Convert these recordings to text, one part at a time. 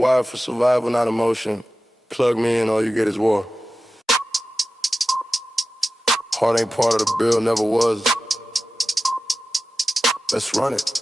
Wired for survival, not emotion. Plug me in, all you get is war. Heart ain't part of the bill, never was. Let's run it.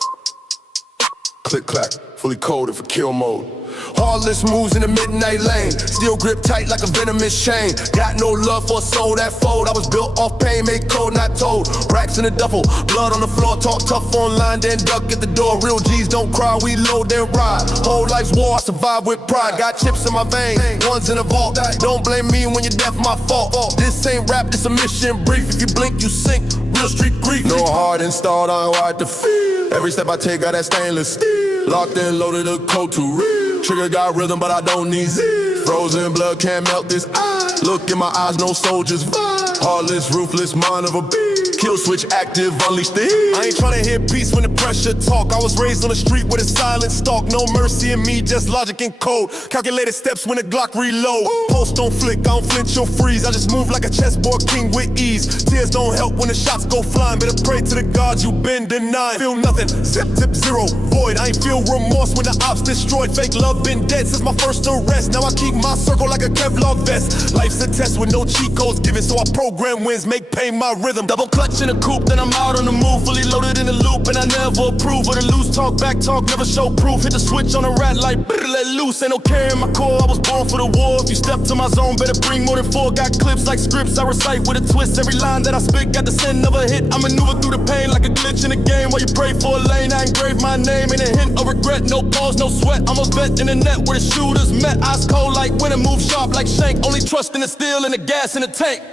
Click clack, fully coded for kill mode. Heartless moves in the midnight lane. Still grip tight like a venomous chain. Got no love for a soul that fold. I was built off pain, made cold, not told. Racks in the duffel, blood on the floor. Talk tough online, then duck at the door. Real G's don't cry, we load then ride. Whole life's war, I survive with pride. Got chips in my vein, ones in the vault. Don't blame me when you're deaf, my fault. This ain't rap, this a mission brief. If you blink, you sink. Real street grief. No heart installed, I'm wired to feel. Every step I take got that stainless steel. Locked in, loaded, a code too real. Trigger got rhythm, but I don't need zeal. Frozen blood can't melt this ice. Look in my eyes, no soldiers vibe. Heartless, ruthless, mind of a beast. Kill switch active, unleash the heat. I ain't tryna hear peace when the pressure talk. I was raised on the street with a silent stalk. No mercy in me, just logic and code. Calculated steps when the Glock reload. Pulse don't flick, I don't flinch or freeze. I just move like a chessboard king with ease. Tears don't help when the shots go flying. Better pray to the gods you been denied. Feel nothing, zip, zero, void. I ain't feel remorse when the ops destroyed. Fake love been dead since my first arrest. Now I keep my circle like a Kevlar vest. Life's a test with no cheat codes given, so I program wins, make pain my rhythm. Double clutch in a coupe, then I'm out on the move. Fully loaded in the loop, and I never approve of the loose talk. Back talk, never show proof. Hit the switch on a rat like let loose. Ain't no care in my core, I was born for the war. If you step to my zone, better bring more than 4. Got clips like scripts, I recite with a twist. Every line that I spit got the sin of a hit. I maneuver through the pain like a glitch in the game. While you pray for a lane, I engrave my name. Ain't a hint of regret, no pause, no sweat. I'm a vet in the net where the shooters met. Eyes cold like winter, move sharp like shank. Only trust in the steel and the gas in the tank.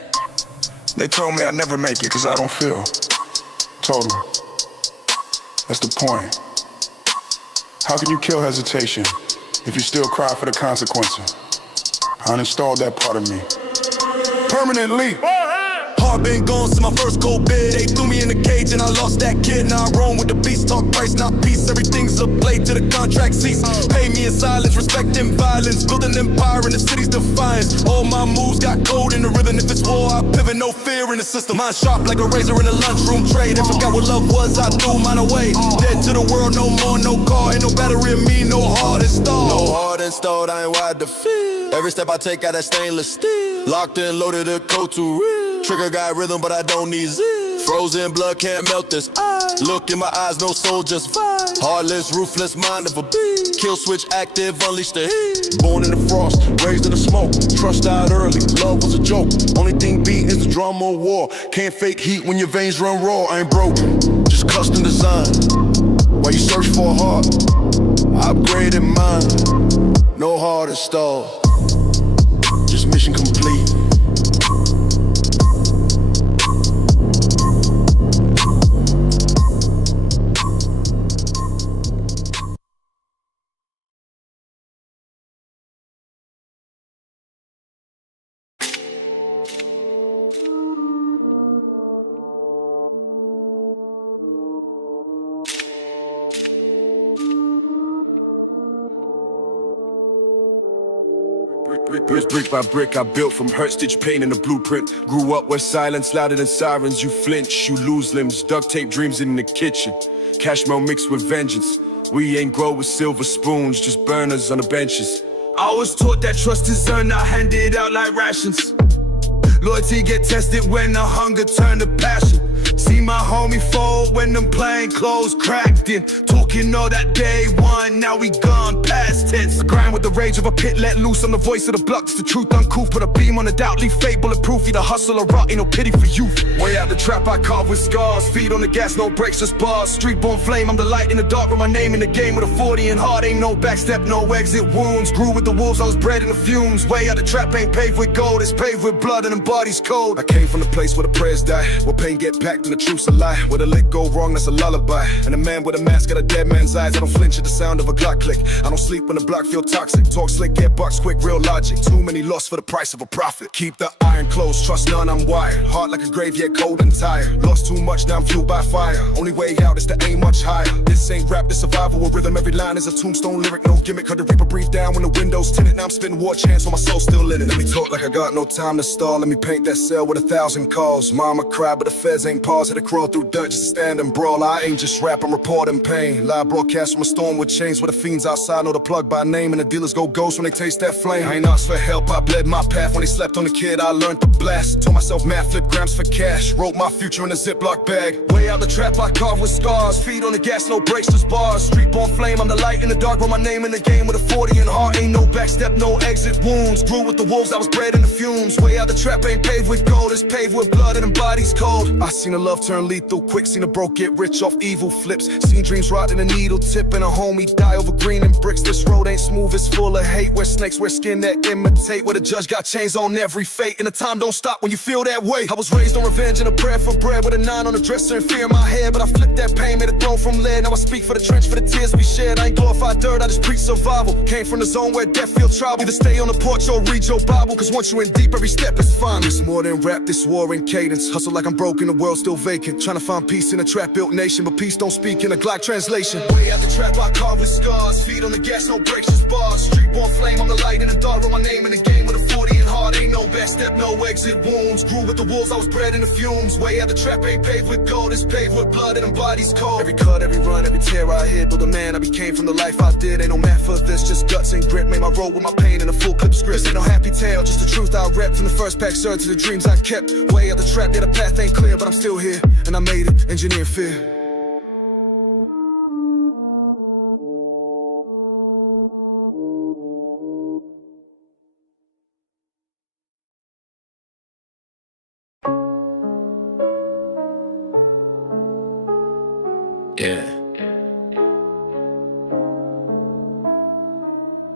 They told me I'd never make it cause I don't feel. Told them. That's the point. How can you kill hesitation if you still cry for the consequences? I uninstalled that part of me. Permanently. Heart been gone since my first cold bid. They threw me in the cage and I lost that kid. Now I roam with the beast, talk price, not peace. Everything's a play to the contract cease. Pay me in silence, respect in violence. Build an empire in the city's defiance. All my moves got code in the rhythm. If it's war, I pivot, no fear in the system. Mind sharp like a razor in a lunchroom trade. I forgot what love was, I threw mine away. Dead to the world, no more, no car. Ain't no battery in me, no heart installed. No heart installed, I ain't wired to feel. Every step I take got that stainless steel. Locked in, loaded, a code too real. Trigger got rhythm, but I don't need zeal. Frozen blood can't melt this ice. Look in my eyes, no soul, just vibe. Heartless, ruthless, mind of a beast. Kill switch active, unleash the heat. Born in the frost, raised in the smoke. Trust died early, love was a joke. Only thing beat is the drama of war. Can't fake heat when your veins run raw. I ain't broken, just custom design. While you search for a heart, I upgraded mine. No heart installed, just mission complete. Brick by brick, I built from hurt, stitch pain in the blueprint. Grew up where silence louder than sirens. You flinch, you lose limbs. Duct tape dreams in the kitchen. Cashmere mixed with vengeance. We ain't grow with silver spoons, just burners on the benches. I was taught that trust is earned, I hand it out like rations. Loyalty get tested when the hunger turn to passion. See my homie fold when them plain clothes cracked in. Talking all that day one, now we gone past tense. I grind with the rage of a pit let loose. I'm the voice of the block, it's the truth uncouth. Put a beam on the doubt, leave fate bulletproof. Either hustle or rot, ain't no pity for youth. Way out the trap, I carve with scars. Feet on the gas, no brakes, just bars. Street born flame, I'm the light in the dark. With my name in the game with a 40 and heart. Ain't no backstep, no exit wounds. Grew with the wolves, I was bred in the fumes. Way out the trap, ain't paved with gold. It's paved with blood and embodies cold. I came from the place where the prayers die, where pain get packed and the truth's a lie. Where the lick go wrong, that's a lullaby. And a man with a mask got a dead man's eyes. I don't flinch at the sound of a Glock click. I don't sleep when the block feel toxic. Talk slick, get bucks quick, real logic. Too many lost for the price of a profit. Keep the iron close, trust none, I'm wired. Heart like a grave, yet cold and tired. Lost too much, now I'm fueled by fire. Only way out is to aim much higher. This ain't rap, this survival with rhythm. Every line is a tombstone lyric, no gimmick. Heard the reaper breathe down when the windows tinted. Now I'm spitting war chants while my soul still lit. Let me talk like I got no time to stall. Let me paint that cell with 1,000 calls. Mama cried, but the feds ain't paused. scars, had to crawl through dirt just to stand and brawl. I ain't just rap, I'm reporting pain. Live broadcast from a storm with chains, where the fiends outside know the plug by name, and the dealers go ghost when they taste that flame. I ain't asked for help, I bled my path. When they slept on the kid, I learned to blast. Told myself mad, flip grams for cash. Wrote my future in a Ziploc bag. Way out the trap, I carved with scars. Feet on the gas, no brakes, just bars. Street on flame, I'm the light in the dark. Wrote my name in the game with a 40 and heart. Ain't no backstep, no exit wounds. Grew with the wolves, I was bred in the fumes. Way out the trap, ain't paved with gold, it's paved with blood and them bodies cold. I seen a love turn lethal quick, seen a broke get rich off evil flips. Seen dreams rot in a needle tip, and a homie die over green and bricks. This road ain't smooth, it's full of hate. Where snakes wear skin that imitate, where the judge got chains on every fate. And the time don't stop when you feel that way. I was raised on revenge and a prayer for bread, with a 9 on the dresser and fear in my head. But I flipped that pain, made a throne from lead. Now I speak for the trench, for the tears we shed. I ain't glorified dirt, I just preach survival. Came from the zone where death feel tribal. Either stay on the porch or read your Bible, cause once you in deep, every step is fine. It's more than rap, this war and cadence. Hustle like I'm broken, the world still vacant. Trying to find peace in a trap-built nation, but peace don't speak in a Glock translation. Way out the trap, I carve with scars. Feet on the gas, no brakes, just bars. Street born flame, I'm the light in the dark. Wrote my name in the game with a 40 and heart. Ain't no backstep, no exit wounds. Grew with the wolves, I was bred in the fumes. Way out the trap, ain't paved with gold, it's paved with blood and them bodies cold. Every cut, every run, every tear I hit, build a man I became from the life I did. Ain't no math for this, just guts and grit. Made my road with my pain in a full clip script. This ain't no happy tale, just the truth I rep. From the first pack surge to the dreams I kept. Way out the trap, yeah, the path ain't clear, but I'm still here, and I made it, engineer fear. Yeah.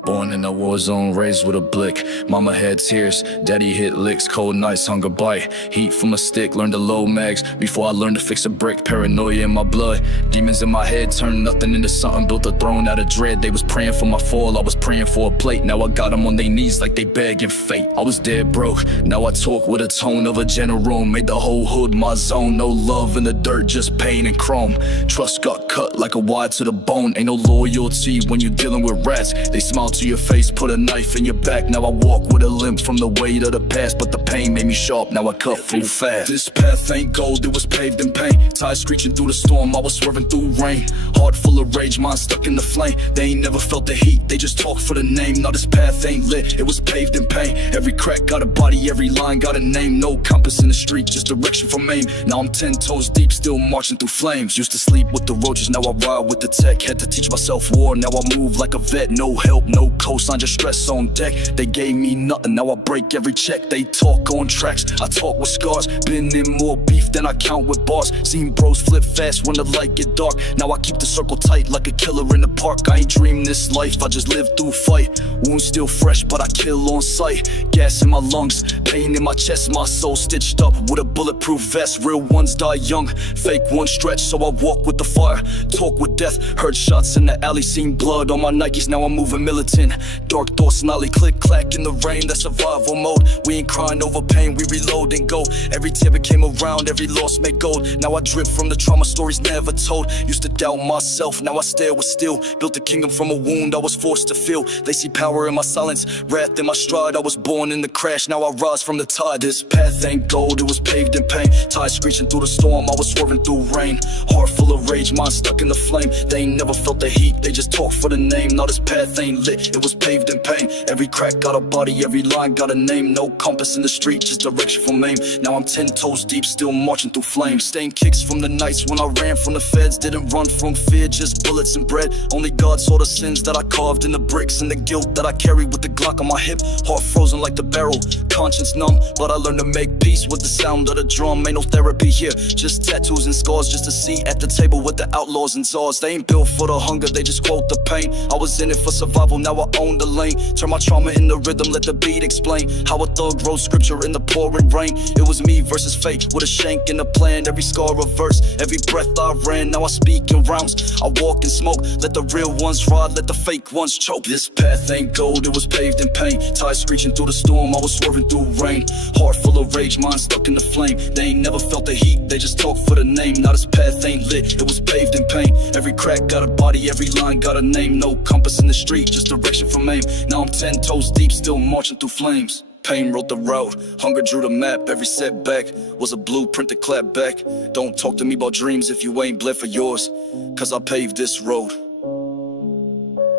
Born in a war zone, raised with a blick. Mama had tears, daddy hit licks. Cold nights, hunger bite. Heat from a stick, learned to load mags before I learned to fix a brick. Paranoia in my blood, demons in my head. Turned nothing into something, built a throne out of dread. They was praying for my fall, I was praying for a plate. Now I got them on their knees like they begging fate. I was dead broke, now I talk with a tone of a general. Made the whole hood my zone. No love in the dirt, just pain and chrome. Trust got cut like a wire to the bone. Ain't no loyalty when you're dealing with rats. They smile to your face, put a knife in your back. Now I walk with a limp from the weight of the past, but the pain made me sharp, now I cut through fast. This path ain't gold, it was paved in pain. Tires screeching through the storm, I was swerving through rain. Heart full of rage, mind stuck in the flame. They ain't never felt the heat, they just talk for the name. Now this path ain't lit, it was paved in pain. Every crack got a body, every line got a name. No compass in the street, just direction from aim. Now I'm 10 toes deep, still marching through flames. Used to sleep with the roaches, now I ride with the tech. Had to teach myself war, now I move like a vet. No help, no cosign, just stress on deck. They gave me nothing, now I break every check. They talk on tracks, I talk with scars. Been in more beef than I count with bars. Seen bros flip fast when the light get dark. Now I keep the circle tight like a killer in the park. I ain't dreamed this life, I just live through fight. Wounds still fresh, but I kill on sight. Gas in my lungs, pain in my chest. My soul stitched up with a bulletproof vest. Real ones die young, fake ones stretch. So I walk with the fire, talk with death. Heard shots in the alley, seen blood on my Nikes. Now I'm moving militant. Dark thoughts, nolly, click, clack in the rain. That's survival mode. We ain't crying over pain, we reload and go. Every tear became a round, every loss made gold. Now I drip from the trauma stories never told. Used to doubt myself, now I stare with steel. Built a kingdom from a wound I was forced to feel. They see power in my silence, wrath in my stride. I was born in the crash, now I rise from the tide. This path ain't gold, it was paved in pain. Tires screeching through the storm, I was swerving through rain. Heart full of rage, mind stuck in the flame. They ain't never felt the heat, they just talk for the name. Now this path ain't lit, it was paved in pain. Every crack got a body, every line got a name. No compass in the street, just direction from aim. Now I'm 10 toes deep, still marching through flames. Staying kicks from the nights when I ran from the feds. Didn't run from fear, just bullets and bread. Only God saw the sins that I carved in the bricks, and the guilt that I carry with the Glock on my hip. Heart frozen like the barrel, conscience numb, but I learned to make peace with the sound of the drum. Ain't no therapy here, just tattoos and scars. Just a seat at the table with the outlaws and czars. They ain't built for the hunger, they just quote the pain. I was in it for survival, now I own the lane. Turn my trauma into rhythm, let the beat explain how a thug wrote scripture in the pouring rain. It was me versus fate, with a shank in a plan. Every scar a verse, every breath I ran. Now I speak in rounds, I walk in smoke. Let the real ones ride, let the fake ones choke. This path ain't gold, it was paved in pain. Tires screeching through the storm, I was swerving through rain. Heart full of rage, mind stuck in the flame. They ain't never felt the heat, they just talk for the name. Now this path ain't lit, it was paved in pain. Every crack got a body, every line got a name. No compass in the street, just direction from aim. Now I'm 10 toes deep, still marching through flames. pain wrote the road. Hunger drew the map, every setback was a blueprint to clap back. Don't talk to me about dreams if you ain't bled for yours, cause I paved this road.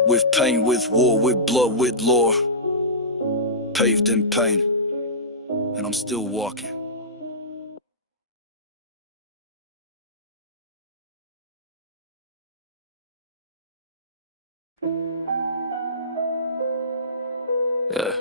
With pain, with war, with blood, with lore. Paved in pain, and I'm still walking. Yeah.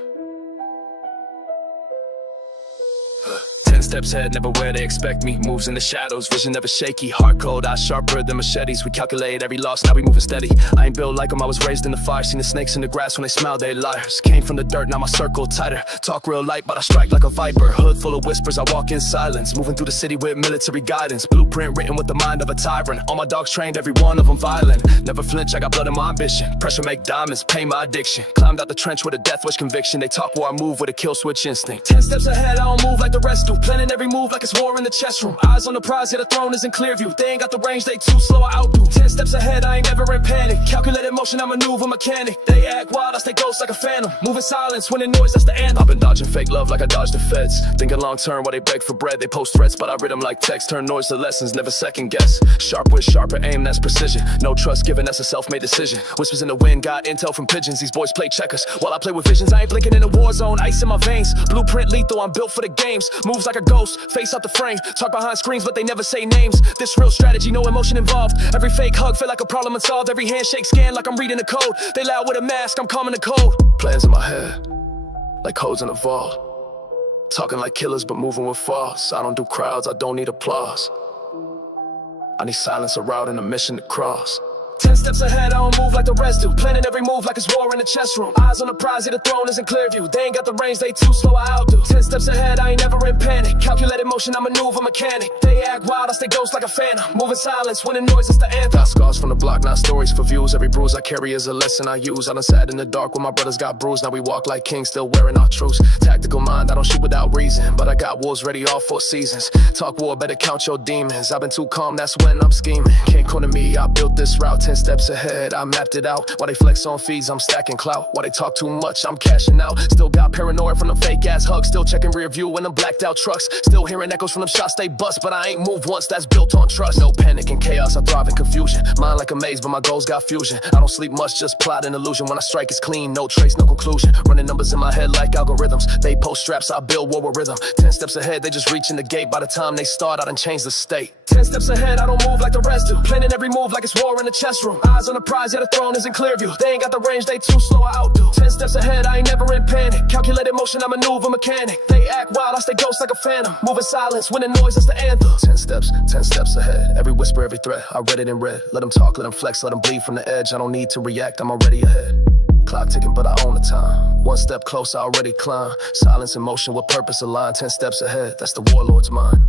10 steps ahead, never where they expect me. Moves in the shadows, vision never shaky. Heart cold, eyes sharper than machetes. We calculate every loss, now we moving steady. I ain't built like them, I was raised in the fire. Seen the snakes in the grass when they smile, they liars. Came from the dirt, now my circle tighter. Talk real light, but I strike like a viper. Hood full of whispers, I walk in silence. Moving through the city with military guidance. Blueprint written with the mind of a tyrant. All my dogs trained, every one of them violent. Never flinch, I got blood in my ambition. Pressure make diamonds, pain my addiction. Climbed out the trench with a death wish conviction. They talk where I move with a kill switch instinct. 10 steps ahead, I don't move like the rest do. Planning every move like it's war in the chess room. Eyes on the prize, yeah, the throne is in clear view. They ain't got the range, they too slow, I outdo. 10 steps ahead, I ain't never in panic. Calculated motion, I maneuver mechanic. They act wild, I stay ghost like a phantom. Moving silence, winning noise, that's the anthem. I've been dodging fake love like I dodged the feds. Thinking long term while they beg for bread. They post threats, but I read them like text. Turn noise to lessons, never second guess. Sharp with sharper aim, that's precision. No trust given, that's a self-made decision. Whispers in the wind, got intel from pigeons. These boys play checkers while I play with visions. I ain't blinking in a war zone, ice in my veins. Blueprint lethal, I'm built for the games. Moves like a ghost, face out the frame. Talk behind screens, but they never say names. This real strategy, no emotion involved. Every fake hug feel like a problem unsolved. Every handshake scan like I'm reading the code. They loud with a mask, I'm calming the cold. Plans in my head, like codes in a vault. Talking like killers, but moving with false. I don't do crowds, I don't need applause. I need silence, a route, and a mission to cross. 10 steps ahead, I don't move like the rest do. Planning every move like it's war in the chess room. Eyes on the prize, yeah, the throne is in clear view. They ain't got the range, they too slow, I outdo. 10 steps ahead, I ain't never in panic. Calculated motion, I maneuver mechanic. They act wild, I stay ghost like a phantom. Moving silence, winning noise, it's the anthem. Got scars from the block, not stories for views. Every bruise I carry is a lesson I use. I done sat in the dark when my brothers got bruised. Now we walk like kings, still wearing our truths. Tactical mind, I don't shoot without reason, but I got wolves ready all 4 seasons. Talk war, better count your demons. I've been too calm, that's when I'm scheming. Can't corner me, I built this route 10 steps ahead. I mapped it out. While they flex on fees, I'm stacking clout. While they talk too much, I'm cashing out. Still got paranoia from them fake ass hugs. Still checking rear view in them blacked out trucks. Still hearing echoes from them shots they bust. But I ain't moved once, that's built on trust. No panic and chaos, I thrive in confusion. Mind like a maze, but my goals got fusion. I don't sleep much, just plot and illusion. When I strike, it's clean, no trace, no conclusion. Running numbers in my head like algorithms. They post straps, I build war with rhythm. 10 steps ahead, they just reaching the gate. By the time they start, I done changed the state. 10 steps ahead, I don't move like the rest do. Planning every move like it's war in the chess room. Eyes on the prize, yeah, the throne is in clear view. They ain't got the range, they too slow, I outdo. 10 steps ahead, I ain't never in panic. Calculated motion, I maneuver mechanic. They act wild, I stay ghost like a phantom. Moving silence, winning noise, that's the anthem. 10 steps ahead. Every whisper, every threat, I read it in red. Let them talk, let them flex, let them bleed from the edge. I don't need to react, I'm already ahead. Clock ticking, but I own the time. 1 step close, I already climb. Silence in motion with purpose aligned. 10 steps ahead, that's the warlord's mind.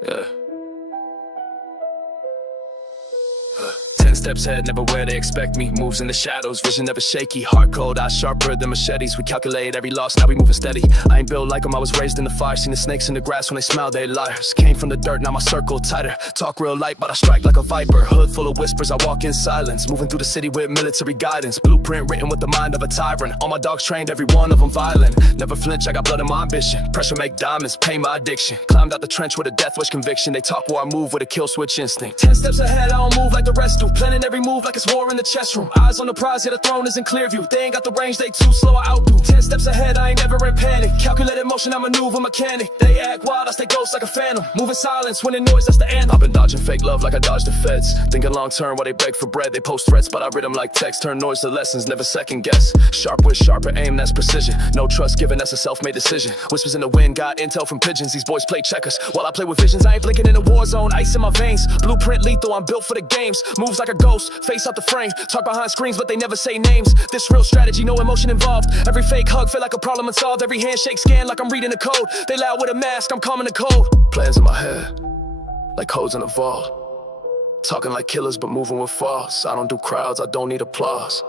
Yeah. 10 steps ahead, never where they expect me. Moves in the shadows, vision never shaky. Heart cold, eyes sharper than machetes. We calculate every loss, now we moving steady. I ain't built like them, I was raised in the fire. Seen the snakes in the grass when they smile, they liars. Came from the dirt, now my circle tighter. Talk real light, but I strike like a viper. Hood full of whispers, I walk in silence. Moving through the city with military guidance. Blueprint written with the mind of a tyrant. All my dogs trained, every one of them violent. Never flinch, I got blood in my ambition. Pressure make diamonds, pain my addiction. Climbed out the trench with a death wish conviction. They talk where I move with a kill switch instinct. 10 steps ahead, I don't move like the rest do. Planning every move like it's war in the chess room. Eyes on the prize, yeah, the throne is in clear view. They ain't got the range, they too slow, I outdo. 10 steps ahead, I ain't never in panic. Calculated motion, I maneuver mechanic. They act wild, I stay ghost like a phantom. Moving silence, winning noise, that's the anthem. I've been dodging fake love like I dodged the feds. Thinking long term while they beg for bread. They post threats, but I read them like text. Turn noise to lessons, never second guess. Sharp with sharper aim, that's precision. No trust given, that's a self-made decision. Whispers in the wind, got intel from pigeons. These boys play checkers while I play with visions. I ain't blinking in a war zone, ice in my veins. Blueprint lethal, I'm built for the games. Moves like a ghost, face out the frame. Talk behind screens, but they never say names. This real strategy, no emotion involved. Every fake hug feel like a problem unsolved. Every handshake scan like I'm reading the code. They loud with a mask, I'm calming the cold. Plans in my head, like codes in a vault. Talking like killers but moving with force. I don't do crowds, I don't need applause.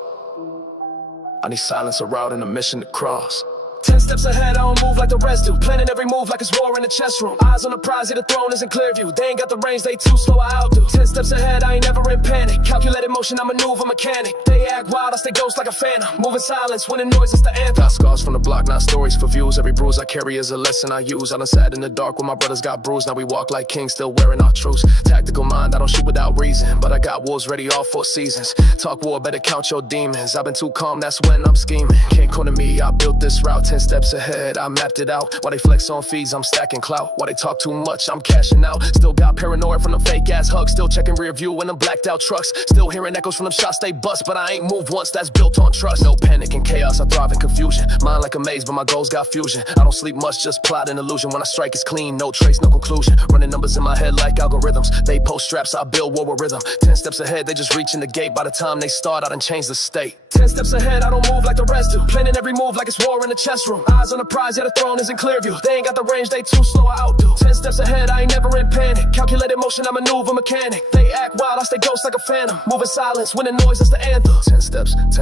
I need silence, a route, and a mission to cross. 10 steps ahead, I don't move like the rest do. Planning every move like it's war in the chess room. Eyes on the prize, yeah, the throne is in clear view. They ain't got the range, they too slow, I outdo. 10 steps ahead, I ain't never in panic. Calculated motion, I maneuver mechanic. They act wild, I stay ghost like a phantom. Moving silence, winning noise, it's the anthem. Got scars from the block, not stories for views. Every bruise I carry is a lesson I use. I done sat in the dark when my brothers got bruised. Now we walk like kings, still wearing our truths. Tactical mind, I don't shoot without reason, but I got wolves ready all 4 seasons. Talk war, better count your demons. I've been too calm, that's when I'm scheming. Can't corner me, I built this route 10 steps ahead. I mapped it out. While they flex on feeds, I'm stacking clout. While they talk too much, I'm cashing out. Still got paranoid from the fake ass hugs. Still checking rear view when them blacked out trucks. Still hearing echoes from them shots they bust. But I ain't moved once, that's built on trust. No panic and chaos, I thrive in confusion. Mind like a maze, but my goals got fusion. I don't sleep much, just plot and illusion. When I strike, it's clean, no trace, no conclusion. Running numbers in my head like algorithms. They post straps, I build war with rhythm. 10 steps ahead, they just reaching the gate. By the time they start, I done changed the state. 10 steps ahead, I don't move like the rest do. Planning every move like it's war in the chess room. Eyes on the prize, yeah, the throne is in clear view. They ain't got the range, they too slow, I outdo. 10 steps ahead, I ain't never in panic. Calculated motion, I maneuver mechanic. They act wild, I stay ghost like a phantom. Moving silence, winning noise, that's the anthem. 10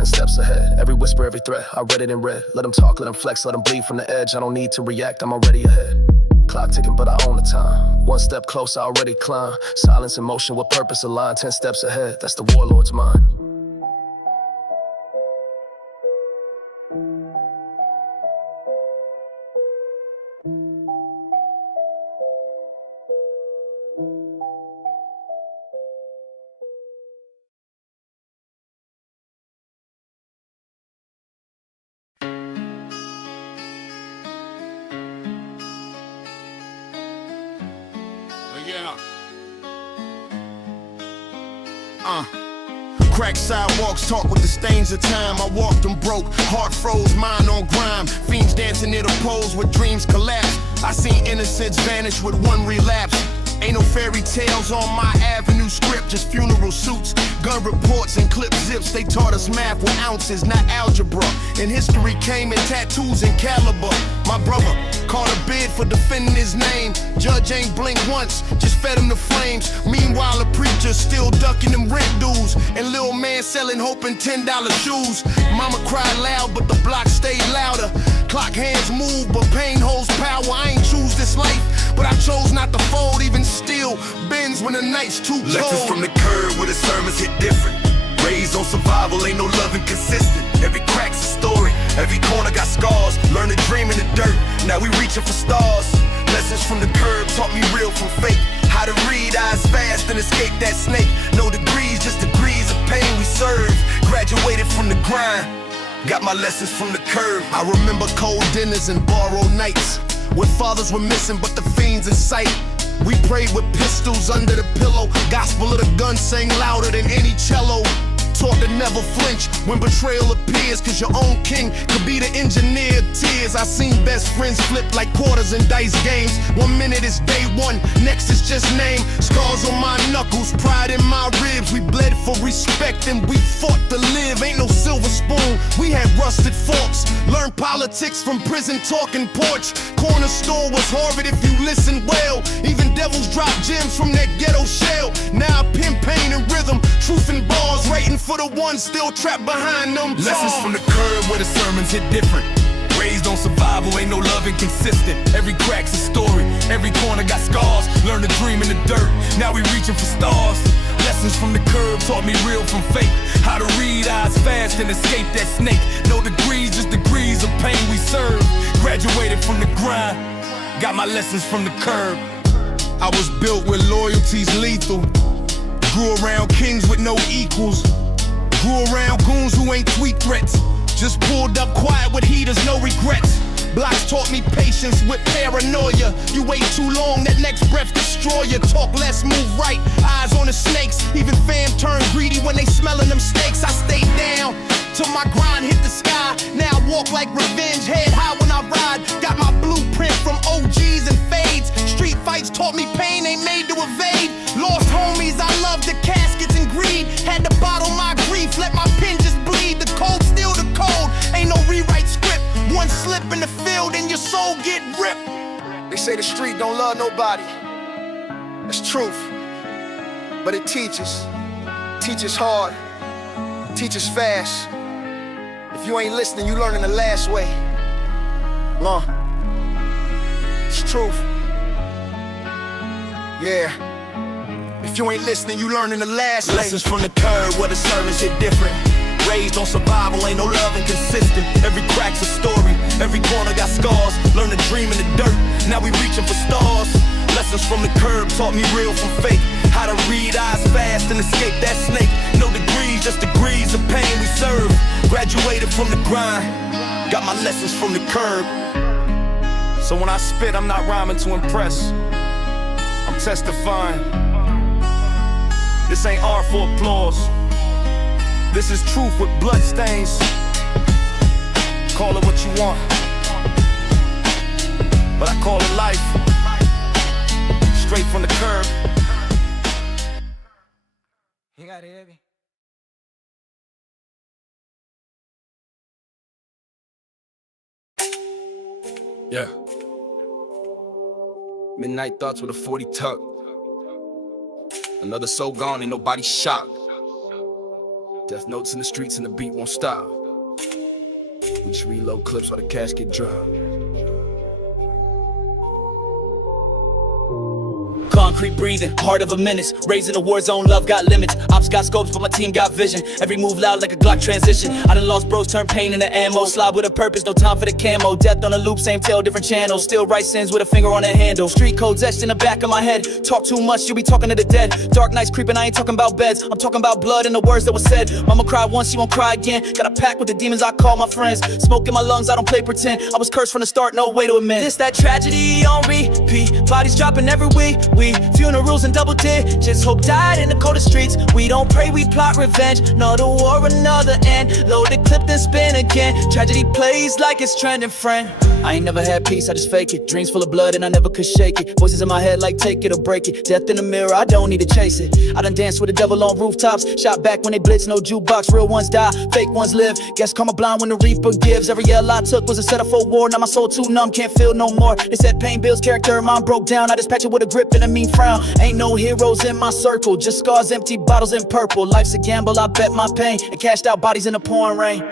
steps ahead. Every whisper, every threat, I read it in red. Let them talk, let them flex, let them bleed from the edge. I don't need to react, I'm already ahead. Clock ticking, but I own the time. 1 step closer, I already climb. Silence in motion with purpose aligned. 10 steps ahead, that's the warlord's mind. Crack sidewalks, talk with the stains of time. I walked them broke, heart froze, mind on grime. Fiends dancing near the poles where dreams collapse. I seen innocence vanish with one relapse. Ain't no fairy tales on my avenue script, just funeral suits, gun reports and clip zips. They taught us math with ounces, not algebra. And history came in tattoos and caliber. My brother caught a bid for defending his name. Judge ain't blink once, just fed him the flames. Meanwhile, a preacher still ducking them rent dues. And little man selling hoping $10 shoes. Mama cried loud, but the block stayed louder. Clock hands move, but pain holds power. I ain't choose this life, but I chose not to fold. Even still, bends when the night's too cold. Lessons from the curb where the sermons hit different. Raised on survival, ain't no loving consistent. Every crack's a story, every corner got scars. Learn to dream in the dirt, now we reaching for stars. Lessons from the curb taught me real from fake. How to read eyes fast and escape that snake. No degrees, just degrees of pain we serve. Graduated from the grind, got my lessons from the curb. I remember cold dinners and borrowed nights where fathers were missing but the fiends in sight. We prayed with pistols under the pillow. Gospel of the gun sang louder than any cello. Taught to never flinch when betrayal appears, cause your own king could be the engineer of tears. I seen best friends flip like quarters in dice games. 1 minute is day one, next is just name. Scars on my knuckles, pride in my ribs. We bled for respect and we fought to live. Ain't no silver spoon, we had rusted forks. Learned politics from prison talking porch. Corner store was Harvard if you listen well. Even devils drop gems from that ghetto shell. Now I pin pain and rhythm, truth and bars, waiting for the ones still trapped behind them bars. Lessons from the curb where the sermons hit different. Raised on survival, ain't no loving consistent. Every crack's a story, every corner got scars. Learn to dream in the dirt, now we reaching for stars. Lessons from the curb taught me real from fake. How to read eyes fast and escape that snake. No degrees, just degrees of pain we serve. Graduated from the grind, got my lessons from the curb. I was built with loyalties lethal. Grew around kings with no equals. Grew around goons who ain't tweet threats. Just pulled up quiet with heaters, no regrets. Blocks taught me patience with paranoia. You wait too long, that next breath destroy you. Talk less, move right, eyes on the snakes. Even fam turn greedy when they smellin' them snakes. I stay down till my grind hit the sky. Now I walk like revenge, head high when I ride. Got my blueprint from OGs and fades. Street fights taught me pain ain't made to evade. Lost homies, I love the caskets and greed. Had to bottle my grief, let my pen just bleed. The cold still the cold, ain't no rewrite script. One slip in the field and your soul get ripped. They say the street don't love nobody. That's truth. but it teaches. Teaches hard, teaches fast. If you ain't listening, you learning the last way. It's truth. Yeah. If you ain't listening, you learning the last way. Lessons from the curb where the sermons hit different. Raised on survival, ain't no love inconsistent. Every crack's a story, every corner got scars. Learn to dream in the dirt, now we reaching for stars. Lessons from the curb taught me real from fake. How to read eyes fast and escape that snake. No degrees, just degrees of pain we serve. Graduated from the grind, got my lessons from the curb. So when I spit, I'm not rhyming to impress, I'm testifying. This ain't art for applause, this is truth with blood stains. Call it what you want, but I call it life. Straight from the curb. You got it, baby. Yeah. Midnight thoughts with a 40 tuck. Another soul gone, ain't nobody shocked. Death notes in the streets and the beat won't stop. We just reload clips while the casket drop. Concrete breathing, heart of a menace. Raising a war zone, love got limits. Ops got scopes, but my team got vision. Every move loud like a Glock transition. I done lost bros, turn pain into ammo. Slide with a purpose, no time for the camo. Death on a loop, same tale, different channel. Still write sins with a finger on the handle. Street codes etched in the back of my head. Talk too much, you be talking to the dead. Dark nights creeping, I ain't talking about beds. I'm talking about blood and the words that were said. Mama cried once, she won't cry again. Got a pack with the demons I call my friends. Smoke in my lungs, I don't play pretend. I was cursed from the start, no way to amend. This that tragedy on repeat. Bodies dropping every week. We funerals and double digits. Hope died in the coldest streets. We don't pray, we plot revenge. Another war, another end. Load the clip, then spin again. Tragedy plays like it's trending, friend. I ain't never had peace, I just fake it. Dreams full of blood and I never could shake it. Voices in my head like take it or break it. Death in the mirror, I don't need to chase it. I done danced with the devil on rooftops. Shot back when they blitz, no jukebox. Real ones die, fake ones live. Guess karma blind when the reaper gives. Every L I took was a setup for war. Now my soul too numb, can't feel no more. They said pain builds character, mine broke down. I dispatch it with a grip and a mean frown. Ain't no heroes in my circle, just scars, empty bottles in purple. Life's a gamble, I bet my pain. And cashed out bodies in the pouring rain.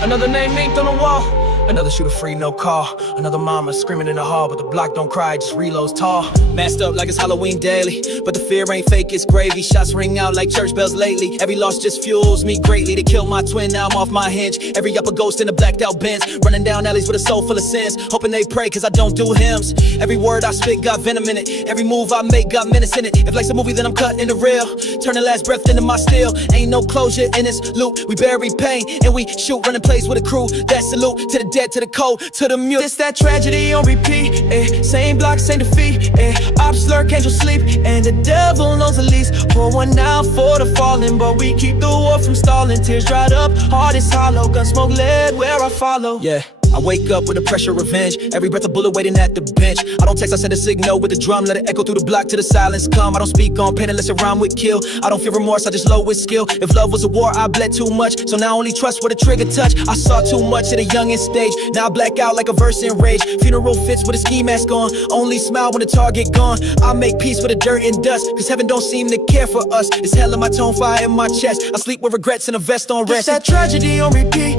Another name inked on the wall. Another shooter free, no call. Another mama screaming in the hall, but the block don't cry, just reloads tall. Masked up like it's Halloween daily, but the fear ain't fake, it's gravy. Shots ring out like church bells lately. Every loss just fuels me greatly. They killed my twin, now I'm off my hinge. Every upper ghost in a blacked out Benz. Running down alleys with a soul full of sins, hoping they pray cause I don't do hymns. Every word I spit got venom in it. Every move I make got menace in it. If life's a movie then I'm cutting the real. Turn the last breath into my steel. Ain't no closure in this loop. We bury pain and we shoot, running plays with a crew. That salute to the dead, to the cold, to the mute. This that tragedy on repeat, same block, same defeat, ops lurk, angels sleep, and the devil knows the least. Pour one out for the fallen, but we keep the war from stalling. Tears dried up, heart is hollow, gun smoke lead where I follow. Yeah, I wake up with the pressure of revenge. Every breath a bullet waiting at the bench. I don't text, I send a signal with the drum. Let it echo through the block till the silence come. I don't speak on pain unless it rhyme with kill. I don't feel remorse, I just load with skill. If love was a war, I bled too much. So now I only trust where the trigger touch. I saw too much at a youngest stage. Now I black out like a verse in rage. Funeral fits with a ski mask on. Only smile when the target gone. I make peace with the dirt and dust, cause heaven don't seem to care for us. It's hell in my tone, fire in my chest. I sleep with regrets and a vest on rest. It's that tragedy on repeat,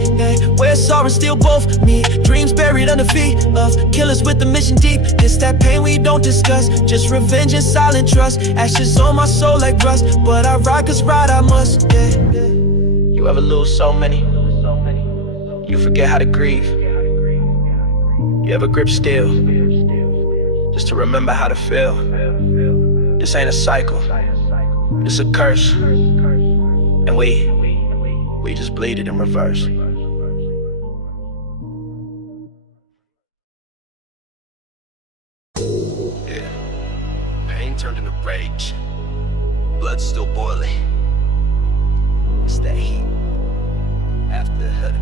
where sorrow still both me. Dreams buried under feet of killers with the mission deep. It's that pain we don't discuss, just revenge and silent trust. Ashes on my soul like rust, but I ride cause ride I must, yeah. You ever lose so many, you forget how to grieve. You ever grip still, just to remember how to feel. This ain't a cycle, it's a curse. And we just bleed it in reverse. Yeah, pain turned into rage. Blood's still boiling. It's that heat after the hurt.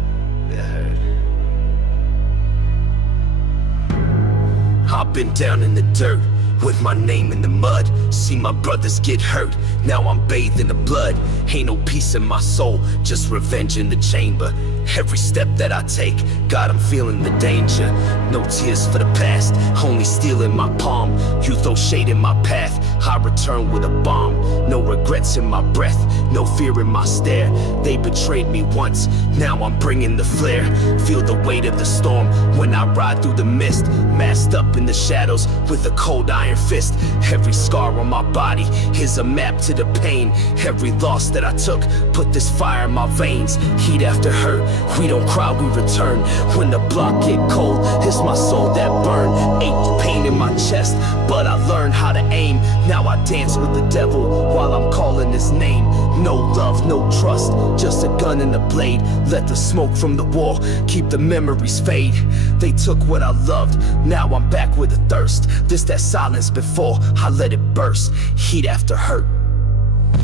I've been down in the dirt with my name in the mud. See my brothers get hurt, now I'm bathed in the blood. Ain't no peace in my soul, just revenge in the chamber. Every step that I take, God, I'm feeling the danger. No tears for the past, only steel in my palm. You throw shade in my path, I return return with a bomb. No regrets in my breath, no fear in my stare. They betrayed me once, now I'm bringing the flare. Feel the weight of the storm when I ride through the mist, masked up in the shadows with a cold iron fist. Every scar on my body is a map to the pain. Every loss that I took put this fire in my veins. Heat after hurt, we don't cry, we return. When the block get cold, it's my soul that burn. Ache, pain in my chest, but I learned how to aim. Now I dance with the devil while I'm calling his name. No love, no trust, just a gun and a blade. Let the smoke from the war keep the memories fade. They took what I loved, now I'm back with a thirst. This that silence before I let it burst. Heat after hurt.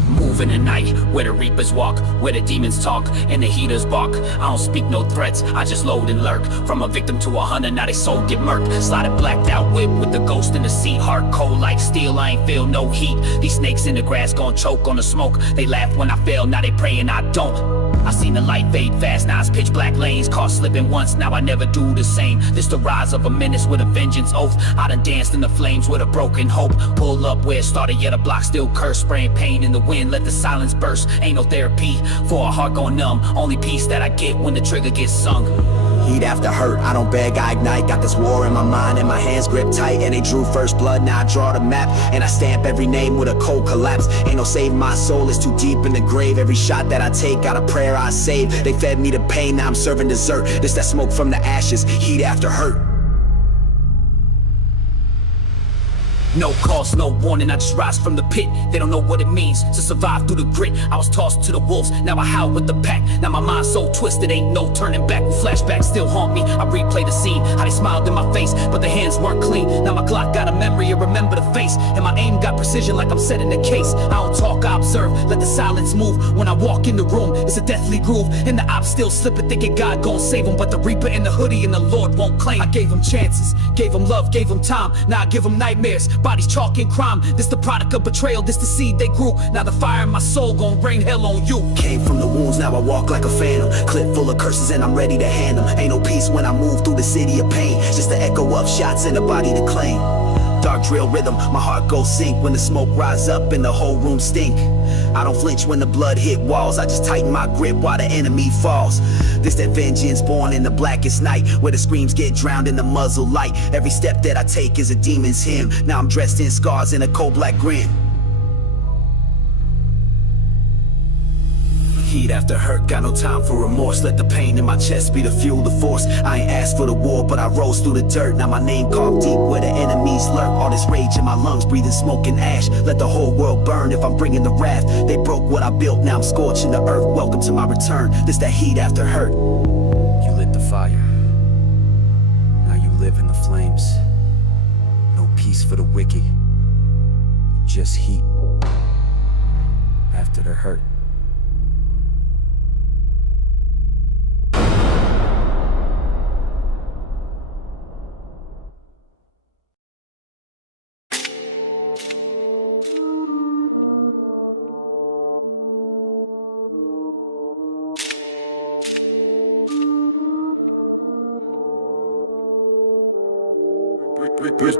Move in the night, where the reapers walk, where the demons talk, and the heaters bark. I don't speak no threats, I just load and lurk. From a victim to a hunter, now they soul get murked. Slided blacked out whip with the ghost in the seat. Heart cold like steel, I ain't feel no heat. These snakes in the grass gon' choke on the smoke. They laugh when I fail, now they praying I don't. I seen the light fade fast, now it's pitch black lanes. Caught slipping once, now I never do the same. This the rise of a menace with a vengeance oath. I done danced in the flames with a broken hope. Pull up where it started, yet a block still cursed. Spraying pain in the wind, let the silence burst. Ain't no therapy for a heart going numb. Only peace that I get when the trigger gets sung. Heat after hurt, I don't beg, I ignite. Got this war in my mind and my hands grip tight. And they drew first blood, now I draw the map. And I stamp every name with a cold collapse. Ain't no saving my soul, it's too deep in the grave. Every shot that I take, got a prayer I save. They fed me the pain, now I'm serving dessert. This that smoke from the ashes, heat after hurt. No cost, no warning, I just rise from the pit. They don't know what it means to survive through the grit. I was tossed to the wolves, now I howl with the pack. Now my mind's so twisted, ain't no turning back. Flashbacks still haunt me, I replay the scene. How they smiled in my face, but their hands weren't clean. Now my Glock got a memory, I remember the face. And my aim got precision like I'm setting the case. I don't talk, I observe, let the silence move. When I walk in the room, it's a deathly groove. And the ops still slipping, thinking God gon' save them. But the Reaper in the hoodie and the Lord won't claim. I gave them chances, gave them love, gave them time. Now I give them nightmares, bodies chalk and crime. This the product of betrayal, this the seed they grew. Now the fire in my soul gon' rain hell on you. Came from the wounds, now I walk like a phantom. Clip full of curses and I'm ready to hand them. Ain't no peace when I move through the city of pain. Just the echo of shots and a body to claim. Dark drill rhythm, my heart goes sink when the smoke rise up and the whole room stink. I don't flinch when the blood hit walls, I just tighten my grip while the enemy falls. This that vengeance born in the blackest night, where the screams get drowned in the muzzle light. Every step that I take is a demon's hymn. Now I'm dressed in scars and a cold black grin. Heat after hurt, got no time for remorse. Let the pain in my chest be the fuel, the force. I ain't asked for the war, but I rose through the dirt. Now my name carved deep where the enemies lurk. All this rage in my lungs, breathing smoke and ash. Let the whole world burn if I'm bringing the wrath. They broke what I built, now I'm scorching the earth. Welcome to my return, this that heat after hurt. You lit the fire, now you live in the flames. No peace for the wicked, just heat after the hurt.